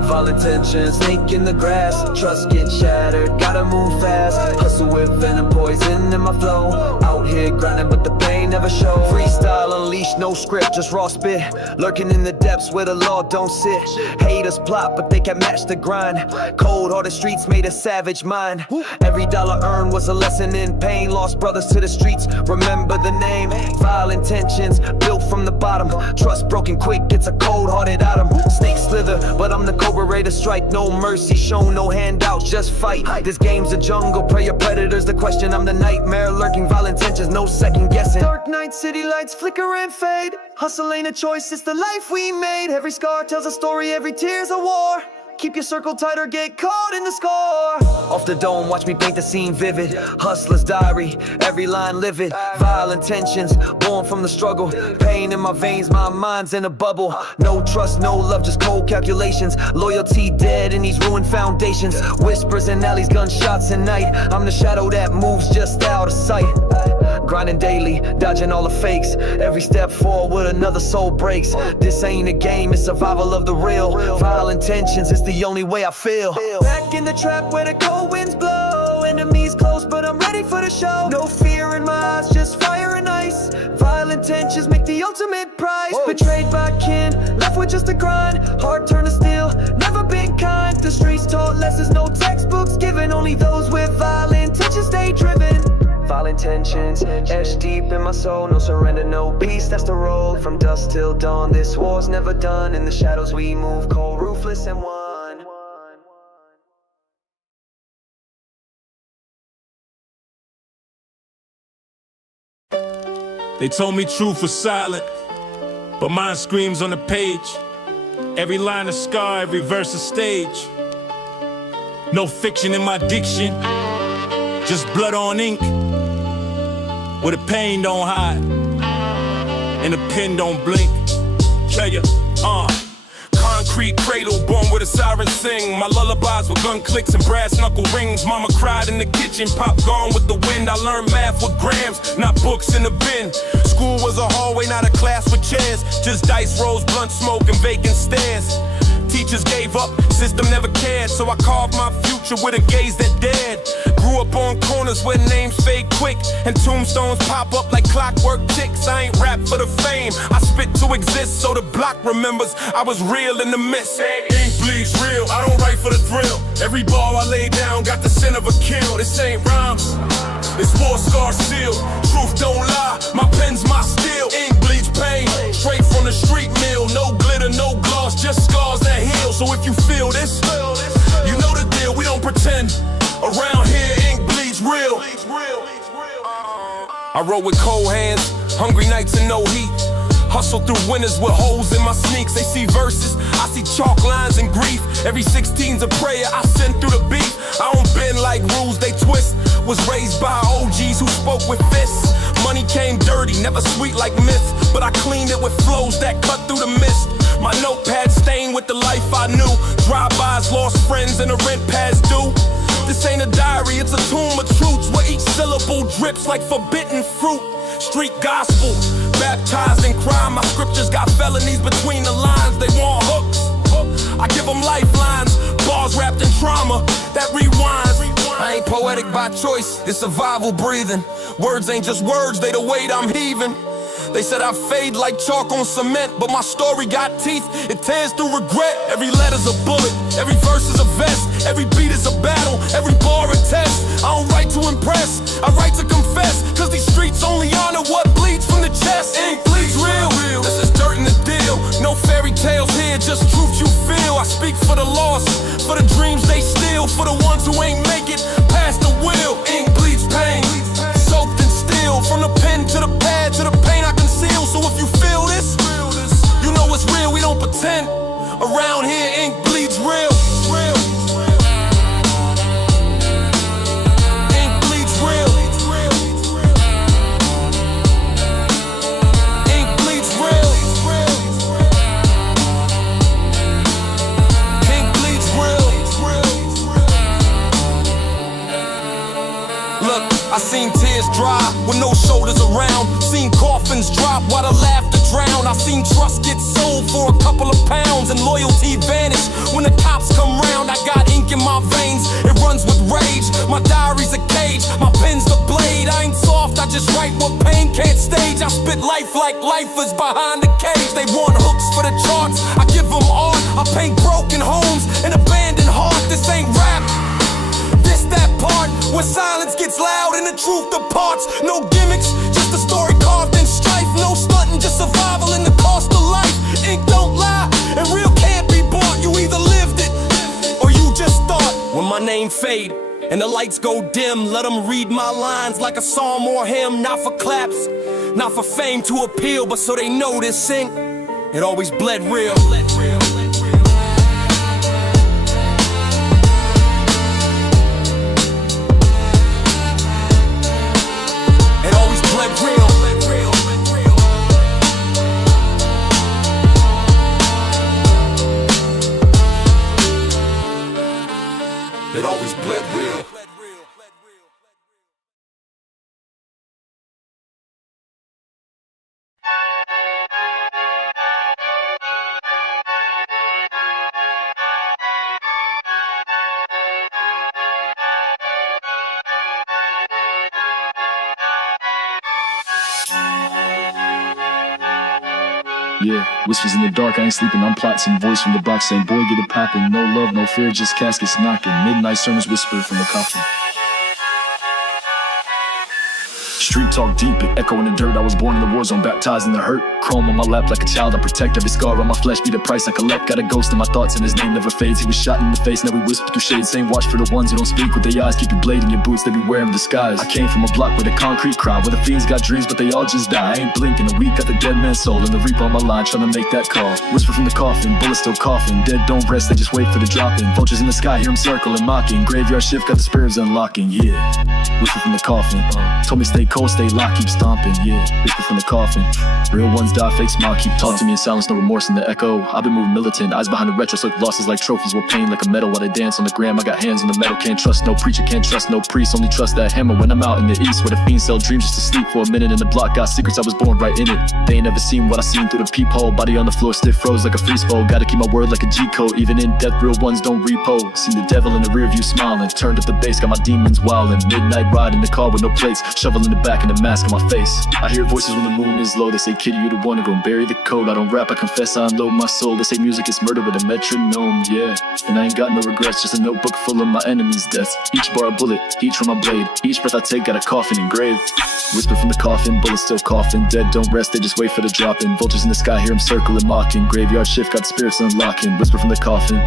Violent tension, snake in the grass. Trust gets shattered, gotta move fast. Hustle with venom, poison in my flow. Out here grinding, but the pain never shows. Freestyle unleashed, no script, just raw spit. Lurking in the depths where the law don't sit. Haters plot, but they can't match the grind. Cold-hearted streets made a savage mind. Every dollar earned was a lesson in pain. Lost brothers to the streets, remember the name. Violent tensions, built from the bottom. Trust broken quick, it's a cold-hearted item. Snakes slither, but I'm the cobra ready to strike. No mercy shown, no handouts, just fight. This game's a jungle, prey your predators. The question, I'm the nightmare lurking. Violent tensions, no second guessing. Dark night, city lights flicker and fade. Hustle ain't a choice, it's the life we made. Every scar tells a story, every tear's a war. Keep your circle tight or get caught in the score. Off the dome, watch me paint the scene vivid. Hustler's diary, every line livid. Violent tensions, born from the struggle. Pain in my veins, my mind's in a bubble. No trust, no love, just cold calculations. Loyalty dead in these ruined foundations. Whispers in alleys, gunshots at night. I'm the shadow that moves just out of sight. grinding daily, dodging all the fakes. Every step forward, another soul breaks. This ain't a game, it's survival of the real. Vile intentions, it's the only way I feel. Back in the trap where the cold winds blow. Enemies close, but I'm ready for the show. No fear in my eyes, just fire and ice. Vile intentions make the ultimate prize. Betrayed by kin, left with just a grind. Heart turned to steel, never been kind. The streets taught lessons, no textbooks given. Only those with vile intentions stay driven. Vile intentions, etched deep in my soul. No surrender, no peace, that's the road. From dusk till dawn, this war's never done. In the shadows we move, cold, ruthless, and one. They told me truth was silent, but mine screams on the page. Every line a scar, every verse a stage. No fiction in my diction, just blood on ink, where the pain don't hide and the pen don't blink. Yeah, concrete cradle, born with a siren sing. My lullabies with gun clicks and brass knuckle rings. Mama cried in the kitchen, pop gone with the wind. I learned math with grams, not books in the bin. School was a hallway, not a class with chairs. Just dice rolls, blunt smoke, and vacant stares. Teachers gave up, system never cared. So I carved my future with a gaze that dared. Grew up on corners where names fade quick and tombstones pop up like clockwork ticks. I ain't rap for the fame, I spit to exist so the block remembers I was real in the mist. Ink bleeds real, I don't write for the thrill. Every bar I lay down got the sin of a kill. This ain't rhymes, this war scar sealed. Truth don't lie, my pen's my steel. Ink bleeds pain, straight from the street mill. No glitter, no gloss, just scars that heal. So if you feel this, you know the deal, we don't pretend. Around here, ink bleeds real. I wrote with cold hands, hungry nights and no heat. Hustle through winters with holes in my sneaks. They see verses, I see chalk lines and grief. Every 16's a prayer I send through the beat. I don't bend like rules, they twist. Was raised by OGs who spoke with fists. Money came dirty, never sweet like myth. But I cleaned it with flows that cut through the mist. My notepad stained with the life I knew. Drive-bys, lost friends, and the rent past due. This ain't a diary, it's a tomb of truths where each syllable drips like forbidden fruit. Street gospel, baptized in crime. My scriptures got felonies between the lines. They want hooks, I give them lifelines. Bars wrapped in trauma that rewinds. I ain't poetic by choice, it's survival breathing. Words ain't just words, they the weight I'm heaving. They said I fade like chalk on cement, but my story got teeth, it tears through regret. Every letter's a bullet, every verse is a vest. Every beat is a battle, every bar a test. I don't write to impress, I write to confess. Cause these streets only honor what bleeds from the chest. Ink bleeds real, this is dirt in the deal. No fairy tales here, just truth you feel. I speak for the lost, for the dreams they steal. For the ones who ain't make it past the wheel. Ink bleeds pain, soaked in steel. From the pen to the pad to the pain I conceal. So if you feel this, you know it's real, we don't pretend. Around here, ink bleeds real. Ink bleeds real. Ink bleeds real. Ink bleeds real. Look, I seen tears dry with no shoulders around. Seen coffins drop while the laughter drown. I seen trust get sold for a couple of pounds and loyalty vanish when the cops come round. I got ink in my veins, it runs with rage. My diary's a cage, my pen's the blade. I ain't soft, I just write what pain can't stage. I spit life like lifers behind the cage. They want hooks for the charts, I give them art. I paint broken homes and abandoned heart. This ain't rap, this that part where silence gets loud and the truth departs. No gimmicks, just a story carved in strife. No stunting, just survival in the cost of life. Ink don't lie, and real can't be bought. You either lived it, or you just thought. When my name fade, and the lights go dim, let them read my lines like a psalm or hymn. Not for claps, not for fame to appeal, but so they know this ink, it always bled real. It always bled real. It always bled real. Yeah, whispers in the dark, I ain't sleeping, I'm plotting. Voice from the box saying, boy, get it poppin'. No love, no fear, just caskets knocking. Midnight sermons whisper from the coffin. Street talk deep, it echo in the dirt. I was born in the war zone, baptized in the hurt. Chrome on my lap like a child, I protect every scar on my flesh. Be the price I collect, got a ghost in my thoughts and his name never fades. He was shot in the face, now we whisper through shade. Same watch for the ones who don't speak with their eyes. Keep your blade in your boots, they be wearing disguise. I came from a block where the concrete cry, where the fiends got dreams but they all just die. I ain't blinking, a week got the dead man's soul and the reaper on my line trying to make that call. Whisper from the coffin, bullets still coughing. Dead don't rest, they just wait for the drop-in. Vultures in the sky, hear them circling, mocking. Graveyard shift, got the spirits unlocking, yeah. Whisper from the coffin, told me stay cold, stay locked, keep stomping, yeah. Whisper from the coffin, real ones die, fake smile, keep talking to me in silence, no remorse in the echo. I've been moving militant, eyes behind the retro, look losses like trophies, will pain like a medal while they dance on the gram. I got hands on the metal, can't trust no preacher, can't trust no priest, only trust that hammer when I'm out in the east, where the fiends sell dreams just to sleep for a minute. In the block got secrets, I was born right in it. They ain't never seen what I seen through the peephole. Body on the floor, stiff froze like a freeze fold. Gotta keep my word like a G-code, even in death, real ones don't repo. Seen the devil in the rear view smiling, turned up the bass, got my demons wildin'. Midnight ride in the car with no plates, shovel in the back and a mask on my face. I hear voices when the moon is low, they say, kid, you the one to go and bury the code. I don't rap, I confess, I unload my soul. They say music is murder with a metronome, yeah. And I ain't got no regrets, just a notebook full of my enemies' deaths. Each bar a bullet, each from my blade, each breath I take got a coffin engraved. Whisper from the coffin, bullets still coughing. Dead don't rest, they just wait for the drop-in. Vultures in the sky, hear them circling, mocking. Graveyard shift, got spirits unlocking. Whisper from the coffin,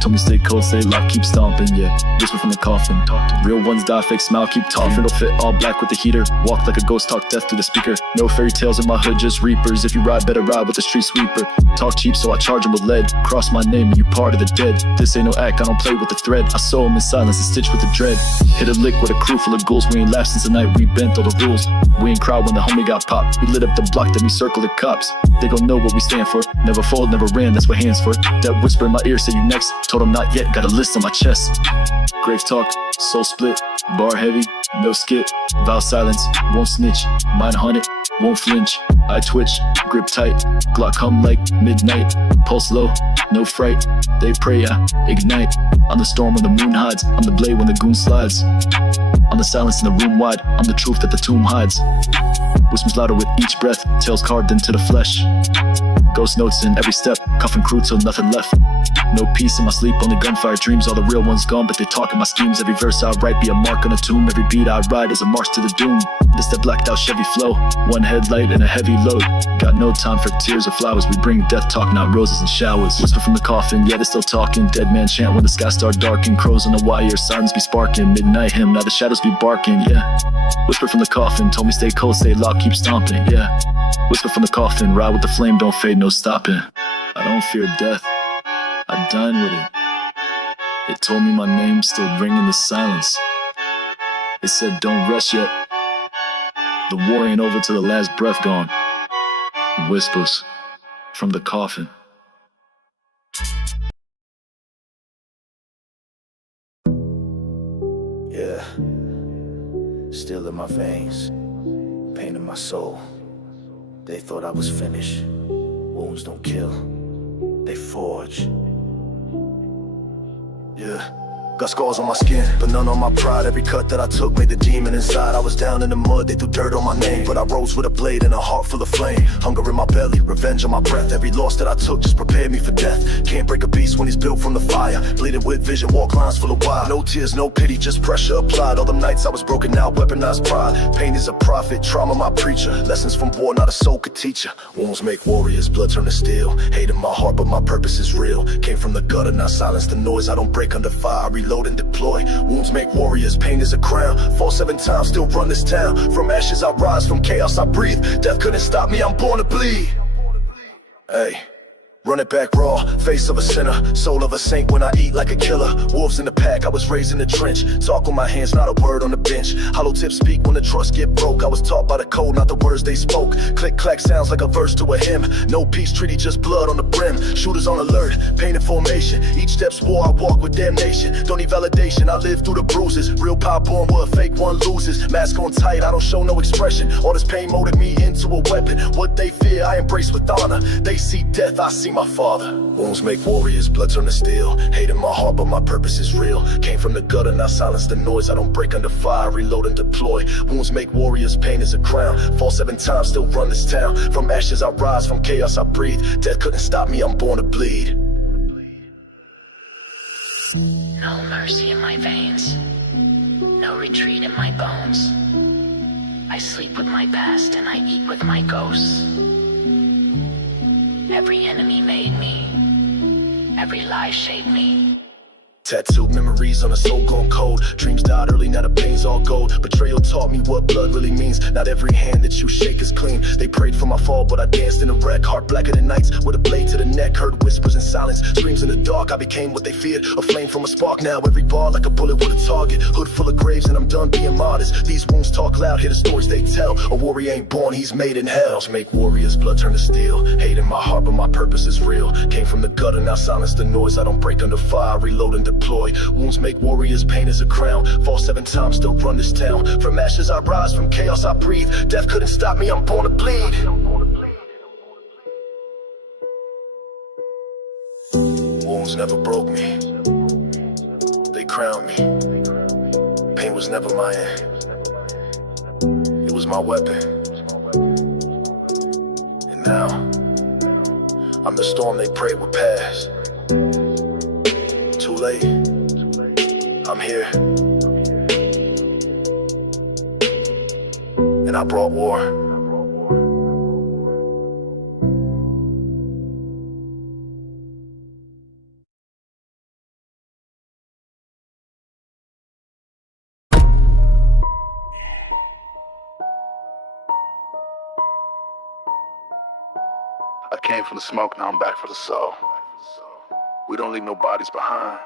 told me stay cold, stay locked, keep stomping, yeah. Whisper from the coffin, real ones die, fake smile, keep talking. Don't fit all black with the heater, walk like a ghost, talk death through the speaker. No fairy tales in my hood, just reapers. If you ride, better ride with the street sweeper. Talk cheap, so I charge him with lead. Cross my name and you part of the dead. This ain't no act, I don't play with the thread. I sew him in silence and stitch with the dread. Hit a lick with a crew full of ghouls. We ain't laughed since the night we bent all the rules. We ain't cried when the homie got popped. We lit up the block, then we circle the cops. They gon' know what we stand for. Never fold, never ran, that's what hands for. That whisper in my ear, say you next. Told him not yet, got a list on my chest. Grave talk, soul split, bar heavy, no skip. Vow silence, won't snitch. Mind haunted, won't flinch. I twitch, grip tight. Glock hum like midnight. Pulse low, no fright. They pray, I ignite. On the storm when the moon hides. I'm the blade when the goon slides. On the silence in the room wide. I'm the truth that the tomb hides. Whispers louder with each breath. Tails carved into the flesh. Ghost notes in every step. Coffin crew till nothing left. No peace in my sleep, only gunfire dreams. All the real ones gone, but they talking my schemes. Every verse I write be a mark on a tomb. Every beat I ride is a march to the doom. This that blacked out Chevy flow. One headlight and a heavy load. Got no time for tears or flowers. We bring death talk, not roses and showers. Whisper from the coffin, yeah, they're still talking. Dead man chant when the sky start darking. Crows on the wire, sirens be sparking. Midnight hymn, now the shadows be barking, yeah. Whisper from the coffin, told me stay cold, stay locked, keep stomping, yeah. Whisper from the coffin, ride with the flame, don't fade, no stopping. I don't fear death, I dine with it. It told me my name, still ringing the silence. It said don't rest yet. The war ain't over till the last breath gone. Whispers from the coffin. Yeah, still in my veins, pain in my soul. They thought I was finished. Wounds don't kill, they forge. Yeah. Got scars on my skin, but none on my pride. Every cut that I took made the demon inside. I was down in the mud, they threw dirt on my name, but I rose with a blade and a heart full of flame. Hunger in my belly, revenge on my breath. Every loss that I took just prepared me for death. Can't break a beast when he's built from the fire. Bleeding with vision, walk lines full of wire. No tears, no pity, just pressure applied. All them nights I was broken, now weaponized pride. Pain is a prophet, trauma my preacher. Lessons from war, not a soul could teach ya. Wounds make warriors, blood turn to steel. Hate in my heart, but my purpose is real. Came from the gutter, now silence the noise. I don't break under fire, I reload and deploy. Wounds make warriors, pain is a crown. Fall 7 times, still run this town. From ashes I rise, from chaos I breathe. Death couldn't stop me, I'm born to bleed. Hey. Run it back raw, face of a sinner, soul of a saint when I eat like a killer. Wolves in the pack, I was raised in the trench. Talk with my hands, not a word on the bench. Hollow tips speak when the trust get broke. I was taught by the code, not the words they spoke. Click clack sounds like a verse to a hymn. No peace treaty, just blood on the brim. Shooters on alert, pain in formation. Each step's war, I walk with damnation. Don't need validation, I live through the bruises. Real power born where a fake one loses. Mask on tight, I don't show no expression. All this pain molded me into a weapon. What they fear, I embrace with honor. They see death, I see my father. Wounds make warriors, blood turn to steel. Hate in my heart, but my purpose is real. Came from the gutter, now silence the noise. I don't break under fire, reload and deploy. Wounds make warriors, pain is a crown. Fall 7 times, still run this town. From ashes I rise, from chaos I breathe. Death couldn't stop me, I'm born to bleed. No mercy in my veins, no retreat in my bones. I sleep with my past and I eat with my ghosts. Every enemy made me, every lie shaped me. Tattooed memories on a soul gone cold. Dreams died early, now the pain's all gold. Betrayal taught me what blood really means. Not every hand that you shake is clean. They prayed for my fall, but I danced in a wreck. Heart blacker than nights, with a blade to the neck. Heard whispers in silence, screams in the dark. I became what they feared, a flame from a spark. Now every bar like a bullet with a target. Hood full of graves and I'm done being modest. These wounds talk loud, hear the stories they tell. A warrior ain't born, he's made in hell. Make warriors, blood turn to steel. Hate in my heart, but my purpose is real. Came from the gutter, now silence the noise. I don't break under fire, reload and deploy. Wounds make warriors, pain is a crown. Fall 7 times, still run this town. From ashes I rise, from chaos I breathe. Death couldn't stop me, I'm born to bleed. Wounds never broke me, they crowned me. Pain was never my end, it was my weapon. And now, I'm the storm they prayed would pass. Too late, I'm here. And I brought war. I came from the smoke, now I'm back for the soul. We don't leave no bodies behind.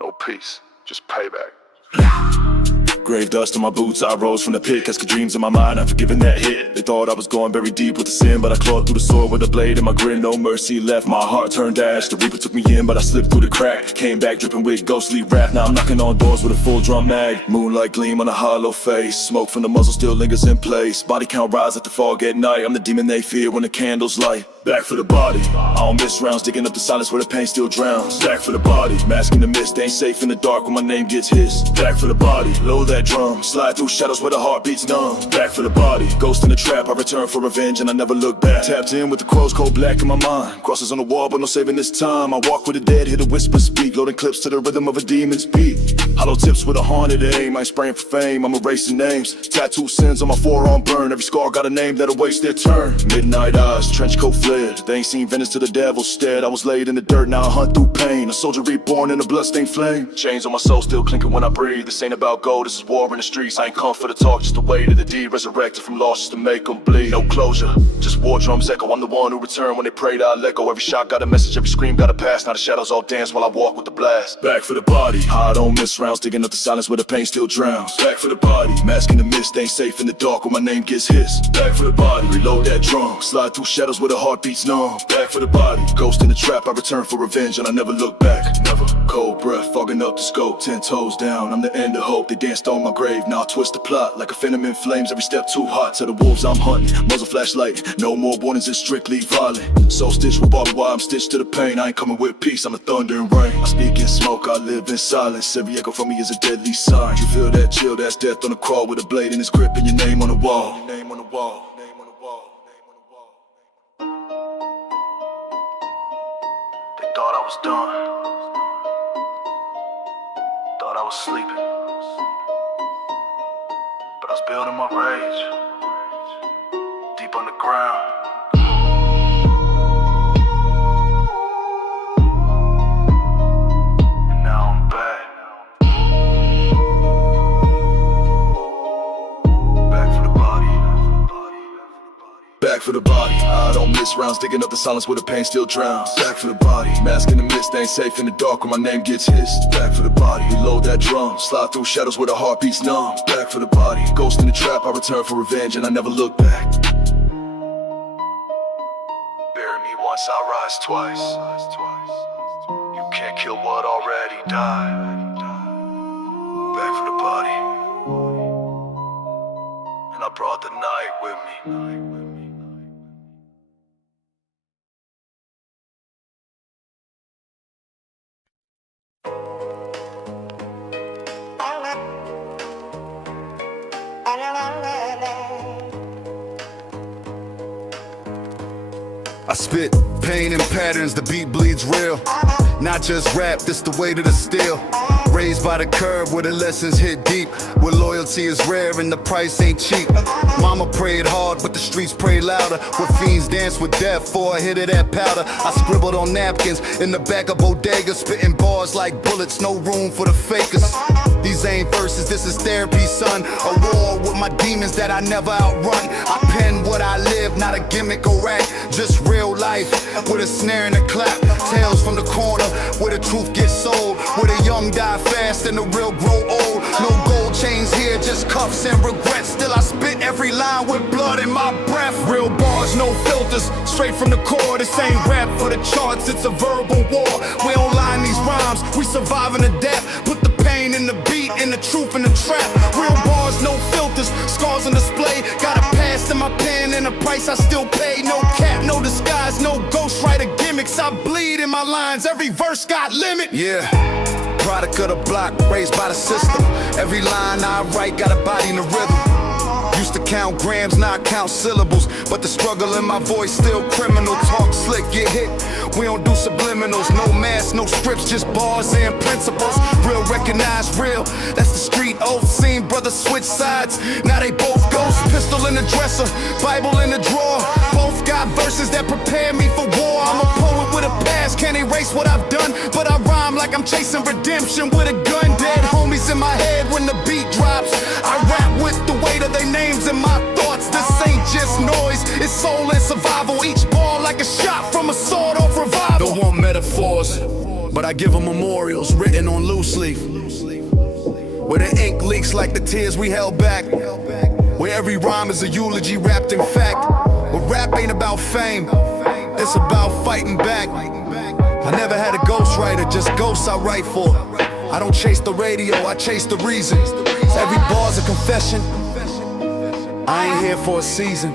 No peace, just payback. Grave dust on my boots, I rose from the pit. Casket dreams in my mind, I've forgiven that hit. They thought I was going very deep with the sin, but I clawed through the sword with a blade in my grin. No mercy left, my heart turned ash. The reaper took me in, but I slipped through the crack. Came back dripping with ghostly wrath. Now I'm knocking on doors with a full drum mag. Moonlight gleam on a hollow face. Smoke from the muzzle still lingers in place. Body count rise at the fog at night. I'm the demon they fear when the candles light. Back for the body, I don't miss rounds. Digging up the silence where the pain still drowns. Back for the body, masking the mist. Ain't safe in the dark when my name gets hissed. Back for the body, load that drum. Slide through shadows where the heart beats numb. Back for the body, ghost in the trap. I return for revenge and I never look back. Tapped in with the crows, cold black in my mind. Crosses on the wall, but no saving this time. I walk with the dead, hear the whisper speak. Loading clips to the rhythm of a demon's beat. Hollow tips with a haunted aim. I ain't spraying for fame, I'm erasing names. Tattoo sins on my forearm burn. Every scar got a name that awaits their turn. Midnight eyes, trench coat flared. They ain't seen Venice to the devil's stead. I was laid in the dirt, now I hunt through pain. A soldier reborn in a bloodstained flame. Chains on my soul still clinking when I breathe. This ain't about gold, this is war in the streets. I ain't come for the talk, just the way to the deed. Resurrected from loss just to make them bleed. No closure, just war drums echo. I'm the one who returned when they prayed I let go. Every shot got a message, every scream got a pass. Now the shadows all dance while I walk with the blast. Back for the body, I don't miss rounds. Digging up the silence where the pain still drowns. Back for the body, masking the mist. Ain't safe in the dark when my name gets hissed. Back for the body, reload that drum. Slide through shadows where the heart beats numb. Back for the body, ghost in the trap. I return for revenge and I never look back. Never. Cold breath, fogging up the scope. 10 toes down, I'm the end of hope. They danced on my grave, now I twist the plot. Like a phantom in flames, every step too hot. To the wolves I'm hunting, muzzle flashlight. No more warnings, it's strictly violent. So stitched with barbed wire, I'm stitched to the pain. I ain't coming with peace, I'm the thunder and rain. I speak in smoke, I live in silence. Every echo from me is a deadly sign. You feel that chill, that's death on the crawl. With a blade in its grip and your name on the wall. Name on the wall. They thought I was done, thought I was sleeping, but I was building my rage, deep underground. And now I'm back, back for the body. Back for the body, I don't miss rounds. Digging up the silence where the pain still drowns. Back for the body, masking the mist. Ain't safe in the dark when my name gets hissed. Back for the body, reload that drum. Slide through shadows where the heart beats numb. Back for the body, ghost in the trap. I return for revenge and I never look back. Bury me once, I'll rise twice. You can't kill what already died. Back for the body, and I brought the night with me. spit pain and patterns, the beat bleeds real. Not just rap, this the weight of the steel. Raised by the curb where the lessons hit deep, where loyalty is rare and the price ain't cheap. Mama prayed hard, but the streets prayed louder. Where fiends dance with death for a hit of that powder. I scribbled on napkins in the back of bodegas, spitting bars like bullets, no room for the fakers. These ain't verses, this is therapy, son. A war with my demons that I never outrun. I pen what I live, not a gimmick or act, just real life with a snare and a clap. Tales from the corner where the truth gets sold, where the young die fast and the real grow old. No gold chains here, just cuffs and regrets. Still I spit every line with blood in my breath. Real bars, no filters, straight from the core. This ain't rap for the charts, it's a verbal war. We don't line these rhymes, we survive and adapt. Put the pain in the beat and the truth in the trap. Real bars, no filters, scars on display. Got a past in my pen and a price I still pay. No cap, no disguise, no ghostwriter gimmicks. I bleed in my lines, every verse got limit. Yeah, product of the block, raised by the system. Every line I write got a body in the rhythm. Used to count grams, now I count syllables. But the struggle in my voice still criminal. Talk slick, get hit, we don't do subliminals. No mask, no strips, just bars and principles. Real recognize real, that's the street oath. Seen brothers switch sides, now they both ghosts. Pistol in the dresser, Bible in the drawer. Both got verses that prepare me for war. I'm a poet with a past, can't erase what I've done. But I rhyme like I'm chasing redemption with a gun. Dead homies in my head when the beat drops. I rap with the weight of their names in my thoughts. This ain't just noise, it's soul and survival. Each ball like a shot from a sword off revival. Don't want metaphors, but I give them memorials written on loose leaf, where the ink leaks like the tears we held back, where every rhyme is a eulogy wrapped in fact. But rap ain't about fame, it's about fighting back. I never had a ghostwriter, just ghosts I write for. I don't chase the radio, I chase the reason. Every bar's a confession, I ain't here for a season.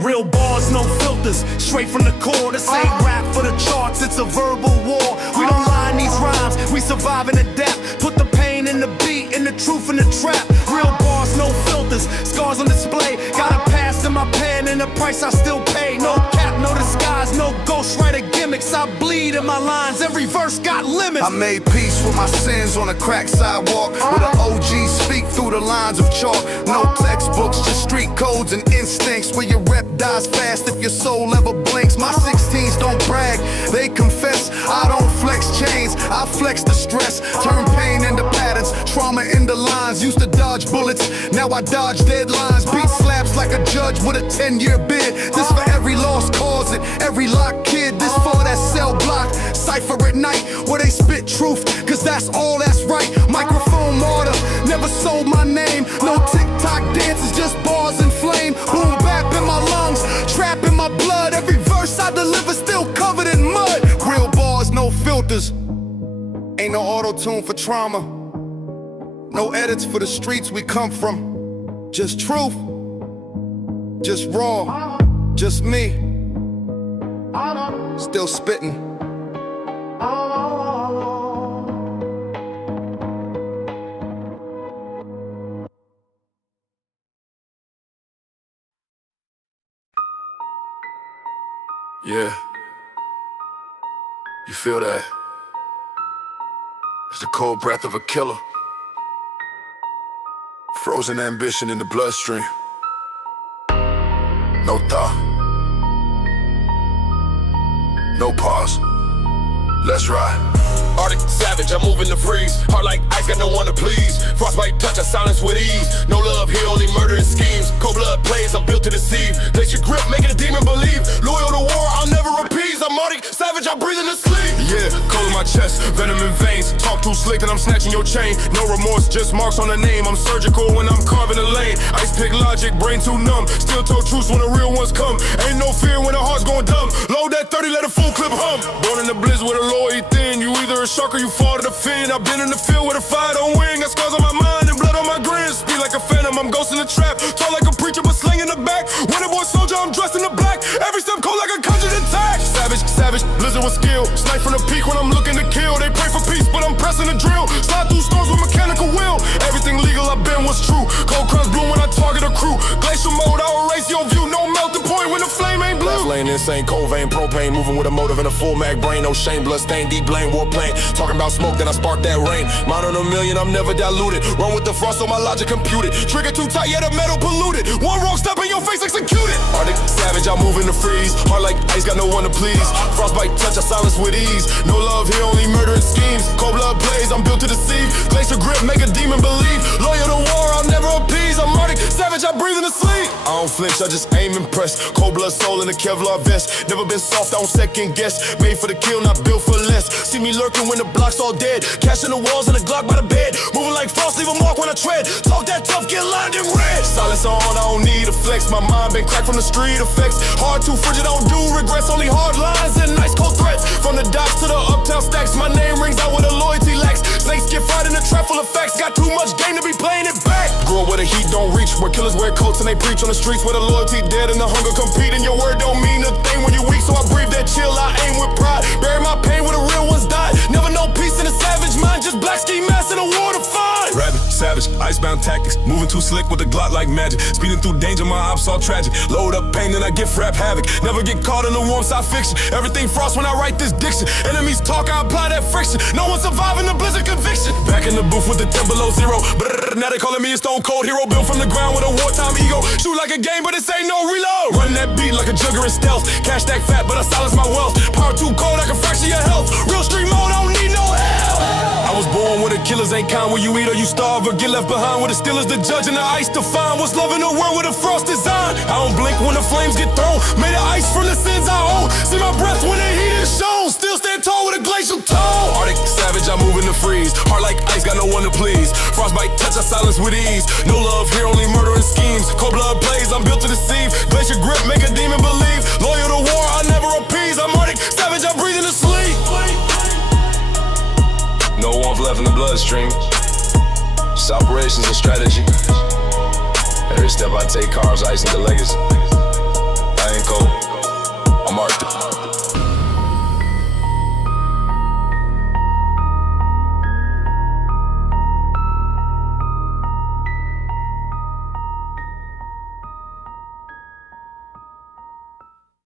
Real bars, no filters, straight from the core. This ain't rap for the charts, it's a verbal war. We don't line these rhymes, we survive and adapt. Put the pain in the beat and the truth in the trap. Real bars, no filters, scars on display. Got a past in my pen and the price I still pay. No cap, no disguise, no ghostwriter gimmicks. I bleed in my lines, every verse got limits. I made peace with my sins on a cracked sidewalk, where the OGs speak through the lines of chalk. No textbooks, just street codes and instincts, where your rep dies fast if your soul ever blinks. My 16s don't brag, they confess. I don't flex chains, I flex the stress. Turn pain into patterns, trauma into lines. Used to dodge bullets, now I dodge deadlines. Beat slaps like a judge with a 10-year bid. This for every lost cause and every locked kid. This for that cell block, cypher at night, where they spit truth, cause that's all that's right. Microphone martyr, never sold my name. No TikTok dances, just bars and flame. Boom bap in my lungs, trap in my blood. Every verse I deliver still covered in mud. Real bars, no filters, ain't no auto-tune for trauma. No edits for the streets we come from. Just truth, just raw, just me, still spitting. Yeah, you feel that? It's the cold breath of a killer. Frozen ambition in the bloodstream. No thought, no pause. Let's ride. Arctic savage, I'm moving to freeze. Heart like ice, got no one to please. Frostbite touch, I silence with ease. No love here, only murder and schemes. Cold blood plays, I'm built to deceive. Place your grip, making a demon believe. Loyal to war, I'll never appease. I'm Arctic savage, I breathe in the sleep. Yeah, cold in my chest, venom in veins. Talk too slick that I'm snatching your chain. No remorse, just marks on the name. I'm surgical when I'm carving a lane. Ice pick logic, brain too numb. Still told truths when the real ones come. Ain't no fear when the heart's going dumb. Load that 30, let a full clip hum. Born in the blizz with a loyalty thin. You either a shark or you fall to the fin. I've been in the field with a fire don't wing. Got scars on my mind and blood on my grin. Speed like a phantom, I'm ghost in the trap. Tall like a preacher but sling in the back. Winter boy soldier, I'm dressed in the black. Every step cold like a conjured attack. Savage, savage, blizzard with skill. Snipe from the peak when I'm looking to kill. They pray for peace but I'm pressing the drill. Slide through storms with mechanical will. Everything legal, I've been what's true. Cold flame, insane, cold vein, propane, moving with a motive and a full mag brain, no shame, blood stain, deep blame, war plane, talking about smoke, then I spark that rain, mine on a million, I'm never diluted, run with the frost so my logic computed, trigger too tight, yeah the metal polluted, one wrong step in your face executed, Arctic savage, I move in the freeze, heart like ice, got no one to please, frostbite touch, I silence with ease, no love here, only murder and schemes, cold blood blaze, I'm built to deceive, glacier grip, make a demon believe, loyal to war, I'll never appease, I'm Arctic savage, I breathe in the sleep, I don't flinch, I just aim and press, cold blood soul in a Kevlar vest, never been soft, I don't second guess, made for the kill, not built for less, see me lurking when the block's all dead, cash in the walls and a Glock by the bed, moving like frost, leave a mark when I tread, talk that tough, get lined in red, silence on, I don't need a flex, my mind been cracked from the street effects, hard too frigid, I don't do regrets, only hard lines and nice cold threats, from the docks to the uptown stacks, my name rings out with a loyalty lacks, snakes get fried in a trap full of facts, got too much game to be playing it back, grew up where the heat don't reach, where killers wear coats and they preach on the streets, where the loyalty dead and the hunger compete, and your word don't mean a thing when you weak, so I breathe that chill, I aim with pride, bury my pain where the real ones died, never know peace in a savage mind, just black ski mask and a war to find. Rabbit, savage, icebound tactics, moving too slick with a Glock like magic, speeding through danger, my ops all tragic, load up pain and I get rap havoc, never get caught in the warm side fiction, everything frost when I write this diction, enemies talk, I apply that friction, no one surviving the blizzard conviction, back in the booth with the 10 below zero, now they calling me a stone cold hero, built from the ground with a wartime ego, shoot like a game but this ain't no reload, run that beat like a jugger in stealth, cash stack fat but I silence my wealth, power too cold I can fracture your health, real street mode I don't need no help, I was born where the killers ain't kind, where you eat or you starve or get left behind, where the Steelers the judge and the ice define, what's love in the world where the frost design, I don't blink when the flames get thrown, made of ice from the sins I own, see my breath when the heat is shown, still stand tall with a glacial tone, Arctic savage, I move in the freeze, heart like ice, got no one to please, frostbite touch, I silence with ease, no love here, only murder and schemes, cold blood blaze, I'm built to deceive, glacier grip, make a demon believe, loyal to war, I never appease, I'm Arctic savage, I breathe in the sleep. No warmth left in the bloodstream, just operations and strategy, every step I take carves ice into legacy, I ain't cold, I'm Arctic.